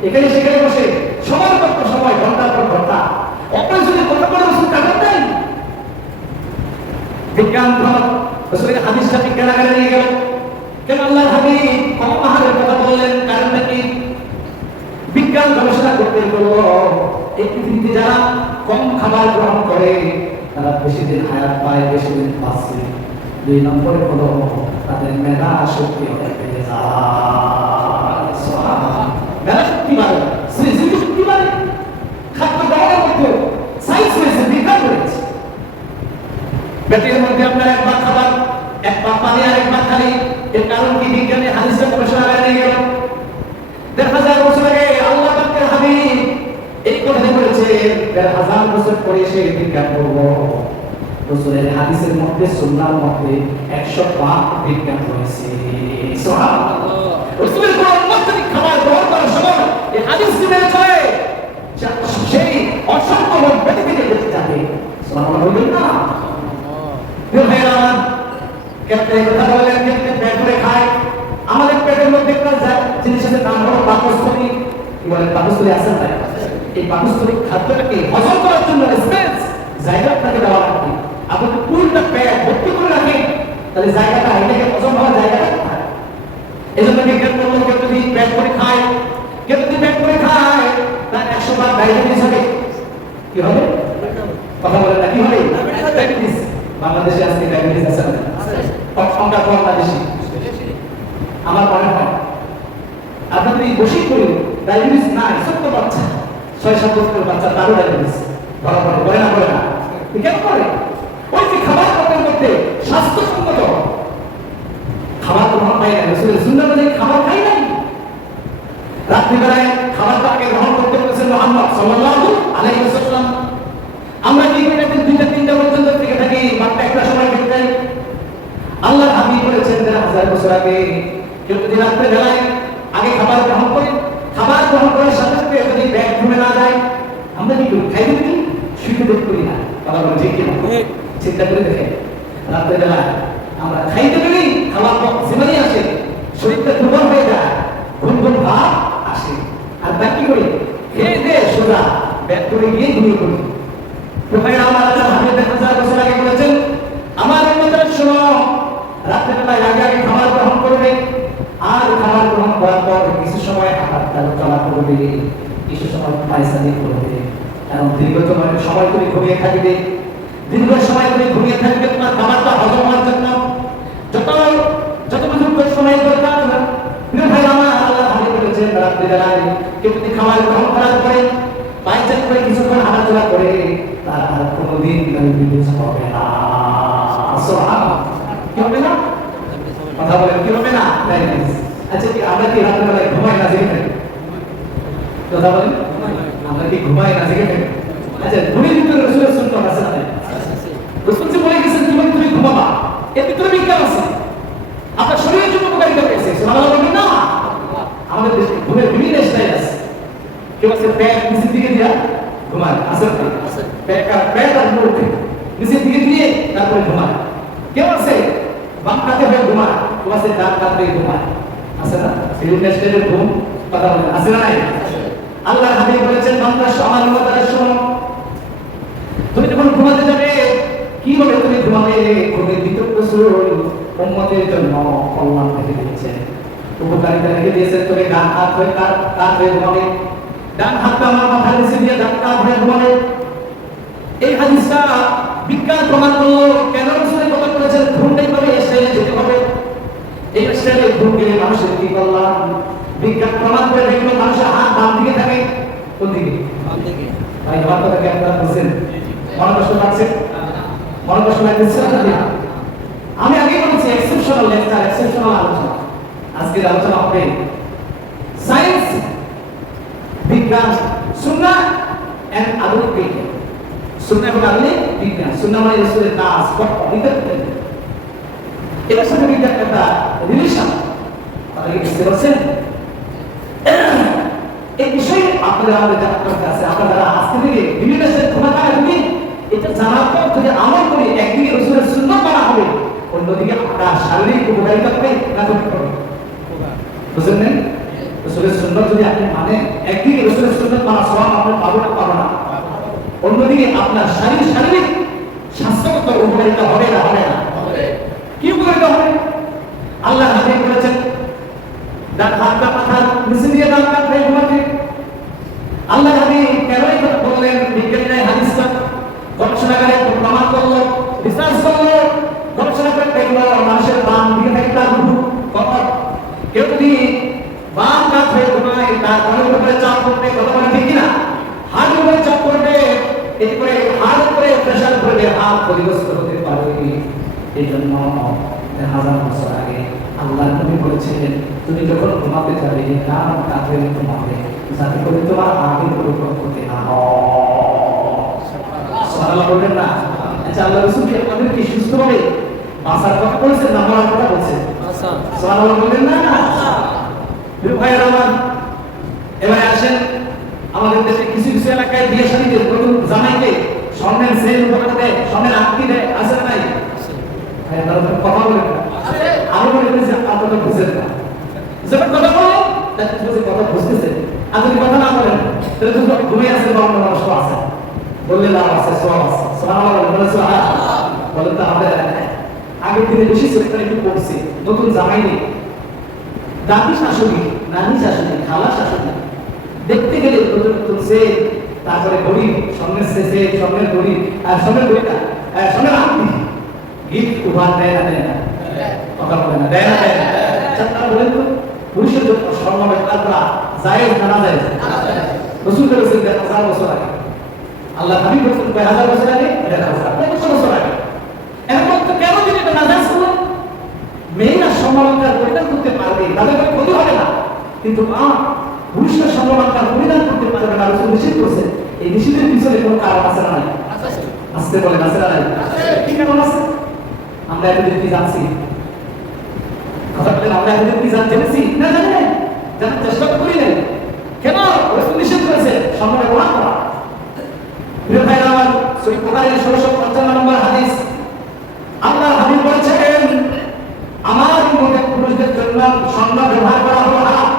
এখানে সেখানে বসে সময়ের পর সময়, ঘন্টার পর ঘন্টা অপ্রয়োজনে কথা বলে রসুল কাটান দেন। বিজ্ঞান রসুলের হাদিসটা বিজ্ঞান আকারে নিয়ে গেল। কেন আল্লাহ হাবিব কম আহারের কথা বললেন? কারণটা কি? বিজ্ঞান গবেষণা করতে বলল এই পৃথিবীতে যারা কম খাবার গ্রহণ করে তারা বেশি দিন হায়াত পায়, বেশি দিন বাঁচে। 2 নম্বরে হলো তাদের মেধা শক্তি অনেক বেড়ে যায়। মেধা শক্তি বাড়ে, সৃজনশীল শক্তি বাড়ে। খাদ্য গ্রহণের মধ্যে সায়েন্স হয়েছে, বিজ্ঞান হয়েছে। পেটের মধ্যে আপনার একবার খাবার, একবার পানি আর একবার খালি। এর কারণ কি? বিজ্ঞানের হাদিসে গবেষণা করে নিয়ে গেল। 1000 বছর আগে আল্লাহ পাকের হাবিব এই কথা বলেছে। 1000 বছর পরে এসে বিজ্ঞান করব। রসুলের হাদিসের মধ্যে, সুন্নাহর মধ্যে 105 বিজ্ঞান রয়েছে। সুবহানাল্লাহ। রসুলের কোন উম্মতকে খাবার গ্রহণ করার সময় এই হাদিস মেনে চলে, সেই অসংখ্য লোক বেঁচে থেকে বেঁচে যাবে। সুবহানাল্লাহ বলবেন না? ভাইরা কেমনে কথা বলেন, কেমনে পেট ভরে খায়। আমাদের পেটের মধ্যে একটা জিনিস আছে, নাম হলো পাকস্থলী। কি বলে? পাকস্থলী আছে না? এই পাকস্থলী খাদ্যটাকে হজম করার জন্য স্পেস জায়গা আপনাকে দেওয়া লাগবে। আপনি পুরোটা পেট ভর্তি করে রাখেন, তাহলে জায়গাটা এটাকে হজম হওয়ার জায়গাটা কোথায়? এই জন্য বিজ্ঞান বলল কেউ যদি পেট করে খায়, কেউ যদি পেট করে খায়, তার 100 বার ডায়াবেটিস হবে। কি হবে? কথা বলেন না, কি হবে? ডায়াবেটিস। বাংলাদেশে আজকে ডায়াবেটিস আছে না? সংখ্যা কম না বেশি? আমার মনে হয় আপনাদের এই বসি করে ডায়াবেটিস নাই, ছোট্ট বাচ্চা 6-7 বছরের বাচ্চা, তারও ডায়াবেটিস ধরা পড়ে। করে না? করে না? কেন করে? ওই যে খাবার খাবার মধ্যে স্বাস্থ্যসম্মত খাবার তো পাই না। রসুলের সুন্নাহ অনুযায়ী খাবার খাই নাই। রাত্রিবেলায় খাবারটাকে গ্রহণ করতে বলেছেন মুহাম্মদ সাল্লাল্লাহু আলাইহি ওয়াসাল্লাম। আমরা কি করে 2টা-3টা পর্যন্ত থেকে থাকি, মাত্র একটা সময় খেতে যাই। আল্লাহর হাবিব বলেছেন 1000 বছর আগে কেউ যদি রাত্রে বেলায় আগে খাবার গ্রহণ করে, খাবার গ্রহণ করার সাথে সাথে যদি ব্যাগ ঘুমে না যায়, আমরা কি করি? খাই দিই, শুইতে দেখ করি না। কথা বলে ঠিক কিনা? চিন্তা করে দেখেন, রাত্রে বেলায় আমরা খাইতে পারি, খাবার জিমানি আসে, শরীরটা দুর্বল হয়ে যায়, ঘুম ঘুম ভাব আসে, আর তা কি করি? খেয়ে দে সোজা ব্যাগ করে গিয়ে ঘুমিয়ে পড়ি। তো ভাই আমার আল্লাহ হাবিব 1000 বছর আগে বলেছেন, আমার উম্মতেরা শোনো, রাত্রে বেলায় আগে আগে খাবার গ্রহণ করবে, আর খাবার গ্রহণ করার পর কিছু সময় হাঁটা চলা করবে, কিছু সময় পায়চারি করবে, এবং দীর্ঘ সময় তুমি ঘুমিয়ে থাকবে। দীর্ঘ সময় তুমি ঘুমিয়ে থাকবে তোমার খাবারটা হজম হওয়ার জন্য। যতটুকু সময় দরকার না, প্রিয় ভাই আমার আল্লাহ হাবিব বলেছেন, রাত্রে বেলায় কেউ যদি খাবার গ্রহণ করার পরে পায়চারি করে কিছুক্ষণ হাঁটাচলা করে, তার আর কোনোদিন ডায়াবেটিস হবে না। সুবহানাল্লাহ। কি হবে না? কথা বলেন, কি হবে না? ডায়াবেটিস। আচ্ছা, কি আমরা কি রাতের বেলায় ঘুমাই না জেগে থাকি? কথা বলেন, আমরা কি ঘুমাই না জেগে থাকি? আচ্ছা, ঘুমের ভিতরে রাসূলের সুন্নাহ আছে না? রাসূল যে বলে গেছেন কিভাবে তুমি ঘুমাবা, এর ভিতরে বিজ্ঞান আছে, আপনার শরীরের জন্য উপকারিতা পেয়েছে। সুবহানাল্লাহ বলবেন না? আমাদের দেশে ঘুমের বিভিন্ন স্টাইল আছে। কেউ আছে প্যাট নিচের দিকে দিয়া ঘুমায়, আছে না? প্যাট আর মুখ নিচের দিকে দিয়ে তারপরে ঘুমায়। কেউ আছে বাম কাতে হয়ে ঘুমায়, কেউ আছে ডান কাতে ঘুমায়, আছে না? বিভিন্ন স্টাইলের ঘুম। কথা বলেন, আছে না নাই? আল্লাহর হাবিব বলেছেন, বান্দা আমার উম্মতরা শোনো, তুমি যখন ঘুমাতে যাবে কিভাবে তুমি ঘুমাবে? ঘুমের ভিতর রাসূল উম্মতের জন্য কল্যাণ রেখে দিয়েছেন, উপকারিতা রেখে দিয়েছেন। তুমি ডান হাত হয়ে কাত হয়ে ঘুমাবে, ডান হাতটা আমার মাথার নিচে দিয়ে ডান কাত হয়ে ঘুমাবে। এই হাদিসটা বিজ্ঞান প্রমাণ করলো কেন রাসূলের কথা বলেছেন ঘুমটা এইভাবে স্টাইলে যেতে হবে। এই স্টাইলে ঘুম গেলে মানুষের কি কল্যাণ? বিজ্ঞান প্রমাণ করে দেখলো মানুষের হাত বাম দিকে থাকে। কোন দিকে? বাম দিকে। ভাই আমার কথা কি আপনারা বুঝছেন? মনে কষ্ট লাগছে? মনে কষ্ট লাগছে না? আমি আগে বলেছি এক্সেপশনাল লেকচার, এক্সেপশনাল আলোচনা। আজকের আলোচনা হবে সায়েন্স, বিজ্ঞান, সুন্নাহ এন্ড আধুনিক বিজ্ঞান। সুন্নাহ এবং আধুনিক বিজ্ঞান। সুন্নাহ মানে রাসূলের কাজ, কথা। এটার সাথে বিজ্ঞান একটা রিলেশন। আপনারা কি বুঝতে পারছেন? এই বিষয়ে আপনাদের আমাদের জানার দরকার আছে। আপনারা আজকে থেকে বিভিন্ন দেশের ঘুমাতে হবে, এটা জানার পর যদি আমল করি, একদিকে রাসূলের সুন্নাহ মানা হবে, অন্যদিকে আপনার শারীরিক উপকারিতা হবে না ক্ষতি হবে। বুঝলেন? রাসূলের সুন্নাহ যদি আপনি মানেন একদিকে রাসূলের সুন্নাত মানা সওয়াব আপনি পাবেন না পাবেন না, অন্যদিকে আপনার শারীরিক স্বাস্থ্যগত উপকারিতা হবে না হবে না? কি উপকারিতা হবে? আল্লাহ হাবিব বলেছেন ডান হাতটা মাথার নিচে দিয়ে ডান কাঁধে ঘুমাতে। আল্লাহ হাবিব কেন এই কথা বললেন? বিজ্ঞানীরা হাদিসটা গবেষণাগারে প্রমাণ করলো, রিসার্চ করলো, গবেষণা করে দেখলো মানুষের বাম দিকে থাকে তার রূহ কপাল। কেউ যদি বাম কাঁধ হয়ে ঘুমায় তার কানের উপরে চাপ পড়বে, কথা বলে ঠিক কিনা? হাড়ের উপরে চাপ পড়বে, এতে করে হাড়ের উপরে প্রেসার পড়বে, হাত ক্ষতিগ্রস্ত হতে পারে। এই জন্য হাজার বছর আগে আল্লাহ নবী বলেছিলেন তুমি যখন ঘুমাতে যাবে ডান কাঁধে ঘুমাবে, যাতে করে তোমার আগের কোনো ক্ষতি না হয়। সুবহানাল্লাহ বলবেন না? আচ্ছা, আল্লাহ রাসূল কি আমাদেরকে সুস্থভাবে বাঁচার কথা বলেছেন না মরার কথা বলছেন? সুবহানাল্লাহ বলবেন না? প্রিয় ভাইরা আমার, এবারে আসেন আমাদের দেশে কিছু কিছু এলাকায় বিয়ে শাদীতে নতুন জামাইকে স্বর্ণের সেল উপহার দেয়, স্বর্ণের আংটি দেয়, আছে না নাই? ভাই আপনারা কথা বলেন না, আমি মনে করি যে আপনারা বুঝেন না। যখন কথা বলেন তাহলে বুঝে কথা বুঝতেছেন, আর যদি কথা না বলেন তাহলে তো ঘুমিয়ে আছেন বা অন্য মানুষ আছে, বললে লাভ আছে, সওয়াব আছে। সুবহানাল্লাহ বলেন সুবহানাল্লাহ বলেন। তো আমাদের আগের দিনে বেশি চরিত্র একটু পড়ছে, নতুন জামাই নেই, দাদি শাশুড়ি, নানি শাশুড়ি, খালা শাশুড়ি দেখতে গেলে নতুন নতুন সে, তারপরে গরিব স্বর্ণের শেষে স্বর্ণের গরিব আর স্বর্ণের গরিবটা স্বর্ণের আংটি গিফট উপহার দেয় না দেয় না? কথা বলে না, দেয় না দেয় না? আপনারা বলেন তো পুরুষের জন্য স্বর্ণ ব্যবহার করা জায়েজ না না জায়েজ? রাসূল বলেছেন 1000 বছর আগে, আল্লাহ হাবিব বলেছেন 1000 বছর আগে, 1000 বছর আগে। এখন তো কেন যদি এটা নাজায়েজ হলো? মেয়েরা স্বর্ণালঙ্কার পরিধান করতে পারবে, তাদের কোনো ক্ষতি হবে না, কিন্তু পুরুষরা স্বর্ণালঙ্কার পরিধান করতে পারবে না, রাসূল নিষেধ করেছেন। এই নিষেধের পিছনে কোনো কারণ আছে না নাই? আসতে বলেন, আছে না নাই? কি কারণ আছে? আমরা এতদিন কি জানছি? কথা বলেন, আমরা এতদিন কি জেনেছি না? জানি না, জানার চেষ্টা করি নাই। কেন? রাসূল নিষেধ করেছেন স্বর্ণ ব্যবহার করা। প্রিয় ভাইরা আমার, সহিহ বুখারীর 1655 নম্বর হাদিস, আল্লাহর হাবিব বলেছেন আমার উম্মতের পুরুষদের জন্য স্বর্ণ ব্যবহার করা হলো হারাম।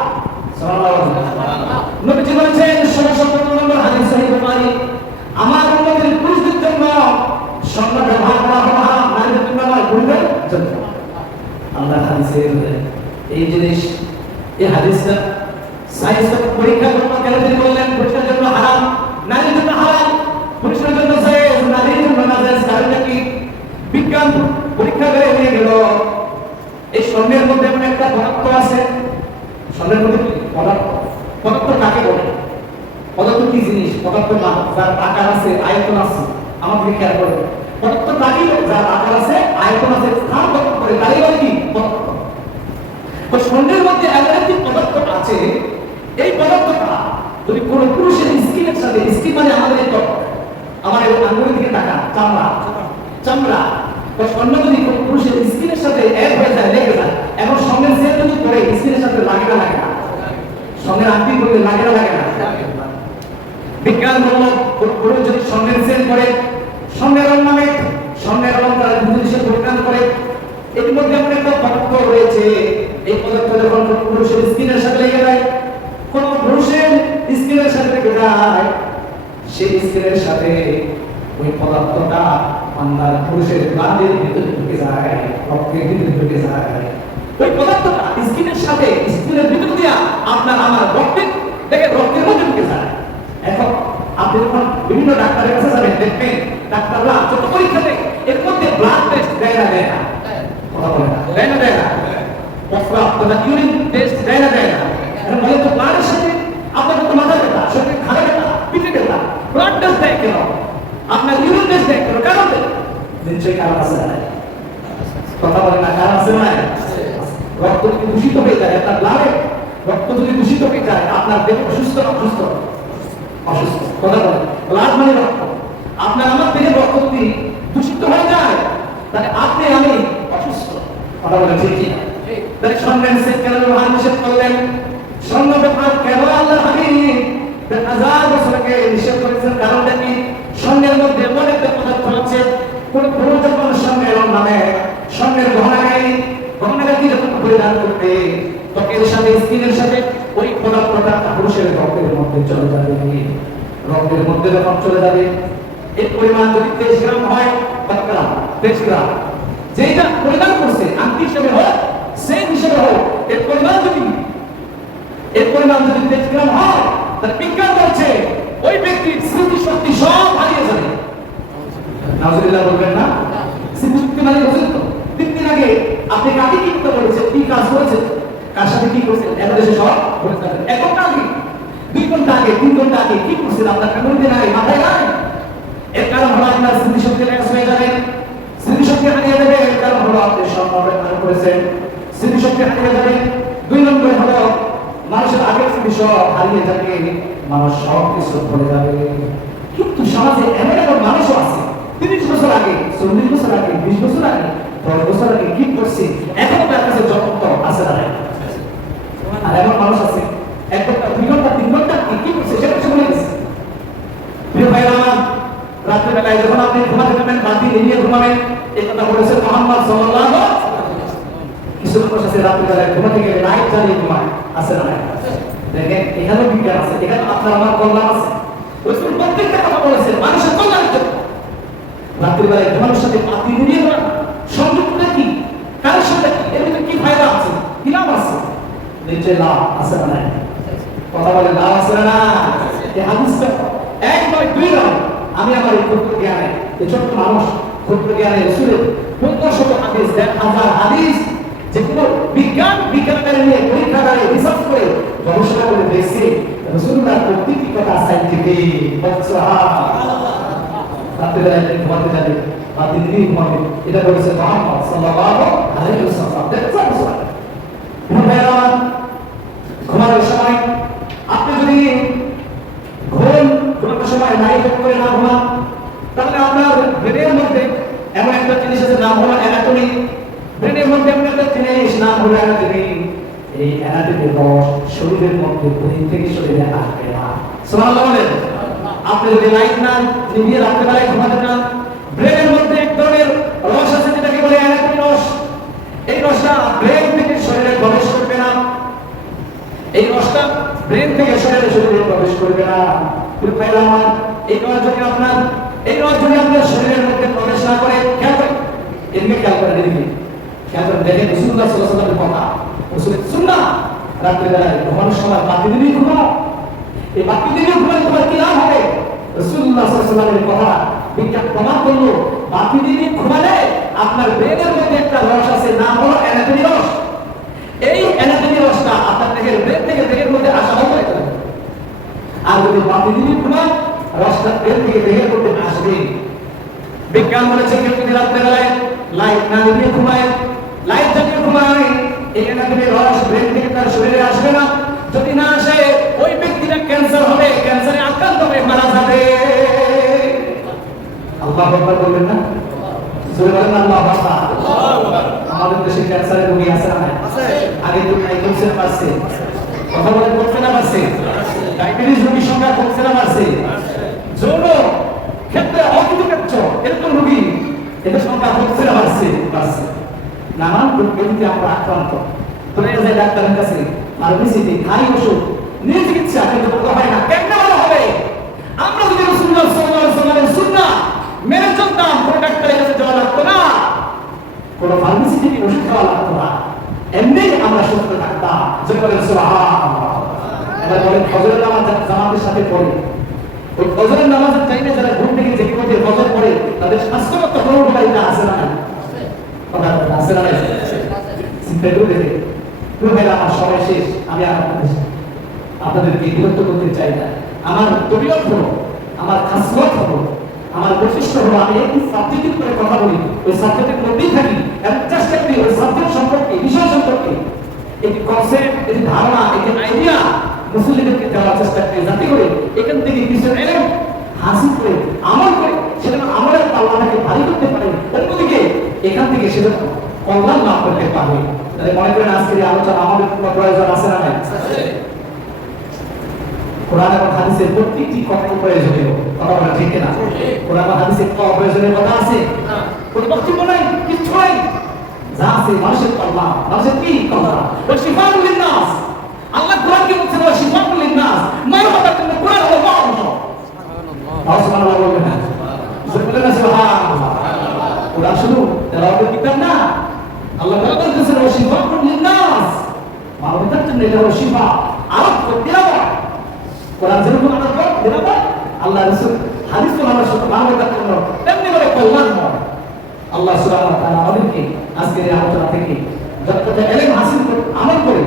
সুবহানাল্লাহ। নবীজি বলেছেন 1655 নম্বর হাদিস সহিহ বুখারী, আমার উম্মতের পুরুষদের জন্য স্বর্ণ ব্যবহার করা হলো হারাম, নারীদের জন্য নয়, পুরুষদের জন্য। আল্লাহ হাদিসে এই জিনিস, এই হাদিসটা সায়েন্স পরীক্ষা করতে গেলে তিনি বললেন পুরুষদের জন্য হারাম, নারীদের জন্য হারাম, পুরুষদের জন্য জায়েজ, নারীদের জন্য নাজায়েজ। কারণটা কি? বিজ্ঞান পরীক্ষা করে নিয়ে গেল এই স্বর্ণের মধ্যে এমন একটা পদার্থ আছে, স্বর্ণের মধ্যে পদার্থ কাকে বলে? পদার্থ কি জিনিস? পদার্থ যার আকার আছে, আয়তন আছে, আমাদের খেয়াল করে পদার্থ কাকে বলে? যার আকার আছে, আয়তন আছে, স্থান দখল করে, তাই বলে কি পদার্থ। তো স্বর্ণের মধ্যে এমন একটি পদার্থ আছে, এই পদার্থটা যদি কোনো পুরুষের স্কিনের সাথে, স্কিন মানে আমাদের এই ত্বক, আমার এই আঙ্গুলের দিকে তাকান, চামড়া চামড়া, তো স্বর্ণ যদি কোনো পুরুষের স্কিনের সাথে এক হয়ে যায়, লেগে যায়, এখন স্বর্ণের সেল যদি পরে স্কিনের সাথে লাগে না লাগে না? স্বর্ণের আংটি পরলে লাগে না লাগে না? বিজ্ঞান বলল পুরুষ যদি স্বর্ণের সেল পরে, স্বর্ণের অর্নামেন্ট, স্বর্ণের অলংকার যদি সে পরিধান করে, এর মধ্যে এমন একটা পদার্থ রয়েছে, এই পদার্থ যখন পুরুষের স্কিনের সাথে লেগে যায়, কোন পুরুষের স্কিনের সাথে লেগে যায়, সেই স্কিনের সাথে ওই পদার্থটা আপনার পুরুষের ব্লাডের ভিতরে ঢুকে যায়, রক্তের ভিতরে ঢুকে যায়। ওই পদার্থটা স্কিনের সাথে, স্কিনের ভিতর দিয়ে আপনার আমার রক্তের মধ্যে ঢুকে যায়। এখন আপনি যখন বিভিন্ন ডাক্তারের কাছে যাবেন, দেখবেন ডাক্তাররা যত পরীক্ষা দেয় এর মধ্যে ব্লাড টেস্ট দেয় না দেয় না? কথা বলে না, দেয় না দেয় না? আপনার ইউরিন টেস্ট দেয় না দেয় না? এখন বলে তো ব্লাডের সাথে আপনার কত মাথা ব্যথা, শরীরে ঘাড়ে ব্যথা, পিঠে ব্যথা, ব্লাড টেস্ট দেয় কেন? আপনার ইউরিন টেস্ট দেয় কেন? কারণ দেয় নিশ্চয়ই কারণ আছে না? কথা বলে না, কারণ আছে না? রক্ত যদি দূষিত হয়ে যায়, আপনার ব্লাডে রক্ত যদি দূষিত হয়ে যায়, আপনার দেহ অসুস্থ না অসুস্থ? অসুস্থ। কথা বলে, ব্লাড মানে রক্ত, আপনার আমার দেহে রক্ত যদি দূষিত হয়ে যায় তাহলে আপনি আমি অসুস্থ। কথা বলে ঠিক কি? তাহলে স্বর্ণের সেট কেন ব্যবহার নিষেধ করলেন? স্বর্ণ ব্যবহার কেন আল্লাহ হাবিব 1000 বছর আগে নিষেধ করেছেন? কারণটা কি? স্বর্ণের মধ্যে এমন একটা পদার্থ আছে, কোন পুরুষ যখন স্বর্ণের নামে স্বর্ণের গহনা কি যখন পরিধান করতে, ত্বকের সাথে স্কিনের সাথে ওই পদার্থটা পুরুষের রক্তের মধ্যে চলে যাবে। রক্তের মধ্যে যখন চলে যাবে এর পরিমাণ যদি 23 গ্রাম হয়, কত গ্রাম? 23 গ্রাম। যেটা পরিমাণ করছে আংটি হিসেবে হোক সেই হিসেবে হোক, এর পরিমাণ যদি 23 গ্রাম হয়, তার বিজ্ঞান বলছে ওই ব্যক্তির স্মৃতি শক্তি সব হারিয়ে যাবে। নাউজুবিল্লাহ বলবেন না? স্মৃতি শক্তি মানে বুঝেন তো? 3 দিন আগে আপনি কাকে কি করতে বলেছেন, কি কাজ করেছেন, কার সাথে কি করছেন, এখন এসে সব বলে যাবেন। 1 ঘন্টা আগে, 2 ঘন্টা আগে, 3 ঘন্টা আগে কি করছেন আপনার মেমোরিতে নাই, মাথায় নাই। এর কারণ হলো আপনার স্মৃতি শক্তি ল্যাপস হয়ে যাবে, স্মৃতি শক্তি হারিয়ে যাবে। এর কারণ হলো আপনি সব ব্যবহার করেছেন, স্মৃতি শক্তি হারিয়ে যাবে। 2 নম্বরে হলো মানুষের আগের স্মৃতি সব হারিয়ে যাবে, মানুষ সব কিছু ভুলে যাবে। কিন্তু সমাজে এমন এমন মানুষও আছে 30 বছর আগে, 40 বছর আগে, 20 বছর আগে, 10 বছর আগে কি করছে এখনো তার কাছে যত্ন আছে না। আর এমন মানুষ আছে 1 ঘন্টা, 2 ঘন্টা, 3 ঘন্টা কি করছে সেটা সে ভুলে গেছে। প্রিয় ভাইরা আমার, রাত্রিবেলায় যখন আপনি ঘুমাতে যাবেন বাতি নিয়ে ঘুমাবেন, এই কথা বলেছেন মুহাম্মদ সাল্লাল্লাহু আলাইহি ওয়াসাল্লাম। কিছু মানুষ আছে রাত্রিবেলায় ঘুমাতে গেলে লাইট জ্বালিয়ে ঘুমায়, আছে না? দেখেন এখানে বিজ্ঞান আছে, এখানে আপনার আমার কল্যাণ আছে। রাসূল প্রত্যেকটা কথা বলেছেন মানুষের কল্যাণের জন্য। রাত্রিবেলায় ঘুমানোর সাথে বাতি নিয়ে ঘুমান, সংযুক্তটা কি, কার সাথে কি, এর মধ্যে কি ফায়দা আছে, কি লাভ আছে? নিচে লাভ আছে না? কথা বলে লাভ আছে না? এই হাদিসটা 1 নয় 2 নয়, আমি আমার এই ক্ষুদ্র জ্ঞানে, এই ছোট্ট মানুষ ক্ষুদ্র জ্ঞানে রাসূলের 1500 হাদিস, 1000 হাদিস, যেগুলো বিজ্ঞানকারী নিয়ে পরীক্ষাগারে রিসার্চ করে গবেষণা করে দেখছে রাসূলুল্লাহ প্রত্যেকটি কথা সাইন্টিফিক। রাত্রিবেলায় ঘুমাতে যাবে বাতি নিয়ে ঘুমাবে, এটা বলেছে মুহাম্মদ সাল্লাল্লাহু আলাইহি ওয়াসাল্লাম। দেখছেন ঘুমানোর সময় আপনি যদি ঘুমানোর সময় লাইট অফ করে না ঘুমান, তাহলে আপনার ব্রেনের মধ্যে এমন একটা জিনিস আছে নাম হলো অ্যানাটমি। ব্রেনের মধ্যে এমন একটা জিনিস নাম হলো অ্যানাটমি। এই অ্যানাটমি রস শরীরের মধ্যে ব্রেন থেকে শরীরে আসবে না। সুবহানাল্লাহ বলেন। আপনি যদি লাইট না নিভিয়ে রাত্রিবেলায় ঘুমাতে চান, ব্রেনের মধ্যে এক ধরনের রস আছে যেটাকে বলে অ্যানাটমি রস। এই রসটা ব্রেন থেকে শরীরে প্রবেশ করবে না, এই রসটা ব্রেন থেকে শরীরে প্রবেশ করবে না। এই রস যদি আপনার শরীরের মধ্যে প্রবেশ না করে, খেয়াল করেন, এদিকে খেয়াল করেন, এদিকে খেয়াল করেন, দেখেন রাসূলুল্লাহ সাল্লাল্লাহু আলাইহি ওয়াসাল্লামের কথা, রাসূলের সুন্নাহ। রাত্রিবেলায় ঘুমানোর সময় বাতি দিয়ে ঘুমাও, এই বাতি দিয়ে ঘুমালে তোমার কি লাভ হবে? রাসূলুল্লাহ সাল্লাল্লাহু আলাইহি ওয়াসাল্লামের কথা বিজ্ঞান প্রমাণ করলো, বাতি দিয়ে ঘুমালে আপনার ব্রেনের মধ্যে একটা রস আছে, নাম হলো অ্যানাটমি রস। এই অ্যানাটমি রসটা আপনার দেহের ব্রেন থেকে দেহের মধ্যে আসা হবে। আর যদি বাতি দিয়ে ঘুমান, রসটা ব্রেন থেকে দেহের মধ্যে আসবে। বিজ্ঞান বলেছে কেউ যদি রাত্রিবেলায় লাইট না নিভিয়ে ঘুমায়, লাইট জ্বালিয়ে ঘুমায়, এই অ্যানাটমি রস ব্রেন থেকে তার শরীরে আসবে না। যদি না আসে, ওই ব্যক্তিটা ক্যান্সার হবে, ক্যান্সারে আক্রান্ত হয়ে মারা যাবে। আল্লাহু আকবার বলবেন না? জোরে বলেন আল্লাহু আকবার। আমাদের দেশে ক্যান্সারের রোগী আছে না? আছে। আগে তো ক্যান্সার পাচ্ছে, কথা বলে বলতে না পারছে, ডায়াবেটিস রোগীর সংখ্যা কমছে না পারছে, যৌন ক্ষেত্রে অকৃতকার্য এরকম রোগী এদের সংখ্যা কমছে না পারছে। নানান রোগীতে আমরা আক্রান্ত, চলে যায় ডাক্তারের কাছে, ফার্মেসিতে খাই ওষুধ নিয়ে চিকিৎসা, কিন্তু ভালো হয় না। কেন ভালো হবে? আমরা যদি রাসূলুল্লাহ সাল্লাল্লাহু আলাইহি ওয়াসাল্লামের সুন্নাহ মেনে চলতাম, কোন ডাক্তারের কাছে যাওয়া লাগতো না, কোন ফার্মেসি থেকে ওষুধ খাওয়া লাগতো না, এমনি আমরা সুস্থ থাকতাম। যে বলেন সুবহানাল্লাহ। এবার বলেন ফজরের নামাজ জামাতের সাথে পড়ে, ওই ফজরের নামাজের টাইমে যারা ঘুম থেকে জেগে ওঠে ফজর পড়ে, তাদের স্বাস্থ্যগত কোনো উপকারিতা আছে না? কথা আছে না? চিন্তা করে দেখে ভাইরা, আমার সময় শেষ, আমি আপনাদেরকে বিরক্ত করতে চাই না। আমার তবিয়ত হলো, আমার খাসলত হলো, আমার বৈশিষ্ট্য হলো, আমি একটি সাবজেক্টের উপরে কথা বলি, ওই সাবজেক্টের মধ্যেই থাকি এবং চেষ্টা করি ওই সাবজেক্ট সম্পর্কে, বিষয় সম্পর্কে একটি কনসেপ্ট, একটি ধারণা, একটি আইডিয়া মুসলিমদেরকে দেওয়ার চেষ্টা করি, যাতে করে এখান থেকে কিছু এলেম হাসিল করে আমল করে সেটা আমলের পাল্লাটাকে ভারী করতে পারে, অন্যদিকে এখান থেকে সেটা কল্যাণ লাভ করতে পারবে। তাহলে মনে করেন আজকের আলোচনা আমাদের প্রয়োজন আছে না? কোরআন এবং হাদিসের প্রত্যেকটি কথা প্রয়োজনীয়, কথা বলা ঠিক না? কোরআন এবং হাদিসের প্রয়োজনীয় কথা আছে, কোনো বক্তব্য নাই, কিছু নাই। যা আছে মানুষের কল্যাণ, মানুষের কি কল্যাণ, ওই শিফাউল লিন্নাস। আল্লাহ কোরআনকে বলছেন ওই শিফাউল লিন্নাস, মানবতার জন্য কোরআন হলো মানব। সুবহানাল্লাহ বলবেন না? সুবহানাল্লাহ। কোরআন শুধু তেলাওয়াতের কিতাব না, আল্লাহ তাআলা বলতেছেন ওই শিফাউল লিন্নাস, মানবতার জন্য এটা হলো শিফা। আর তেলাওয়াত কোরআন যেরকম আমরা পড়ি তেলাওয়াত, আল্লাহ রাসূল হাদিস তো আমরা শুধু মানবতার জন্য তেমনি করে কল্যাণ হয়। আল্লাহ সুবহানাহু ওয়া তাআলা আমাদেরকে আজকের এই আলোচনা থেকে যতটা ইলম হাসিল করে আমল করে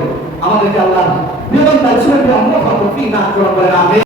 আমাদেরকে আল্লাহ নিরন্তর সুন্নাতে আমল করতে না করে আমিন।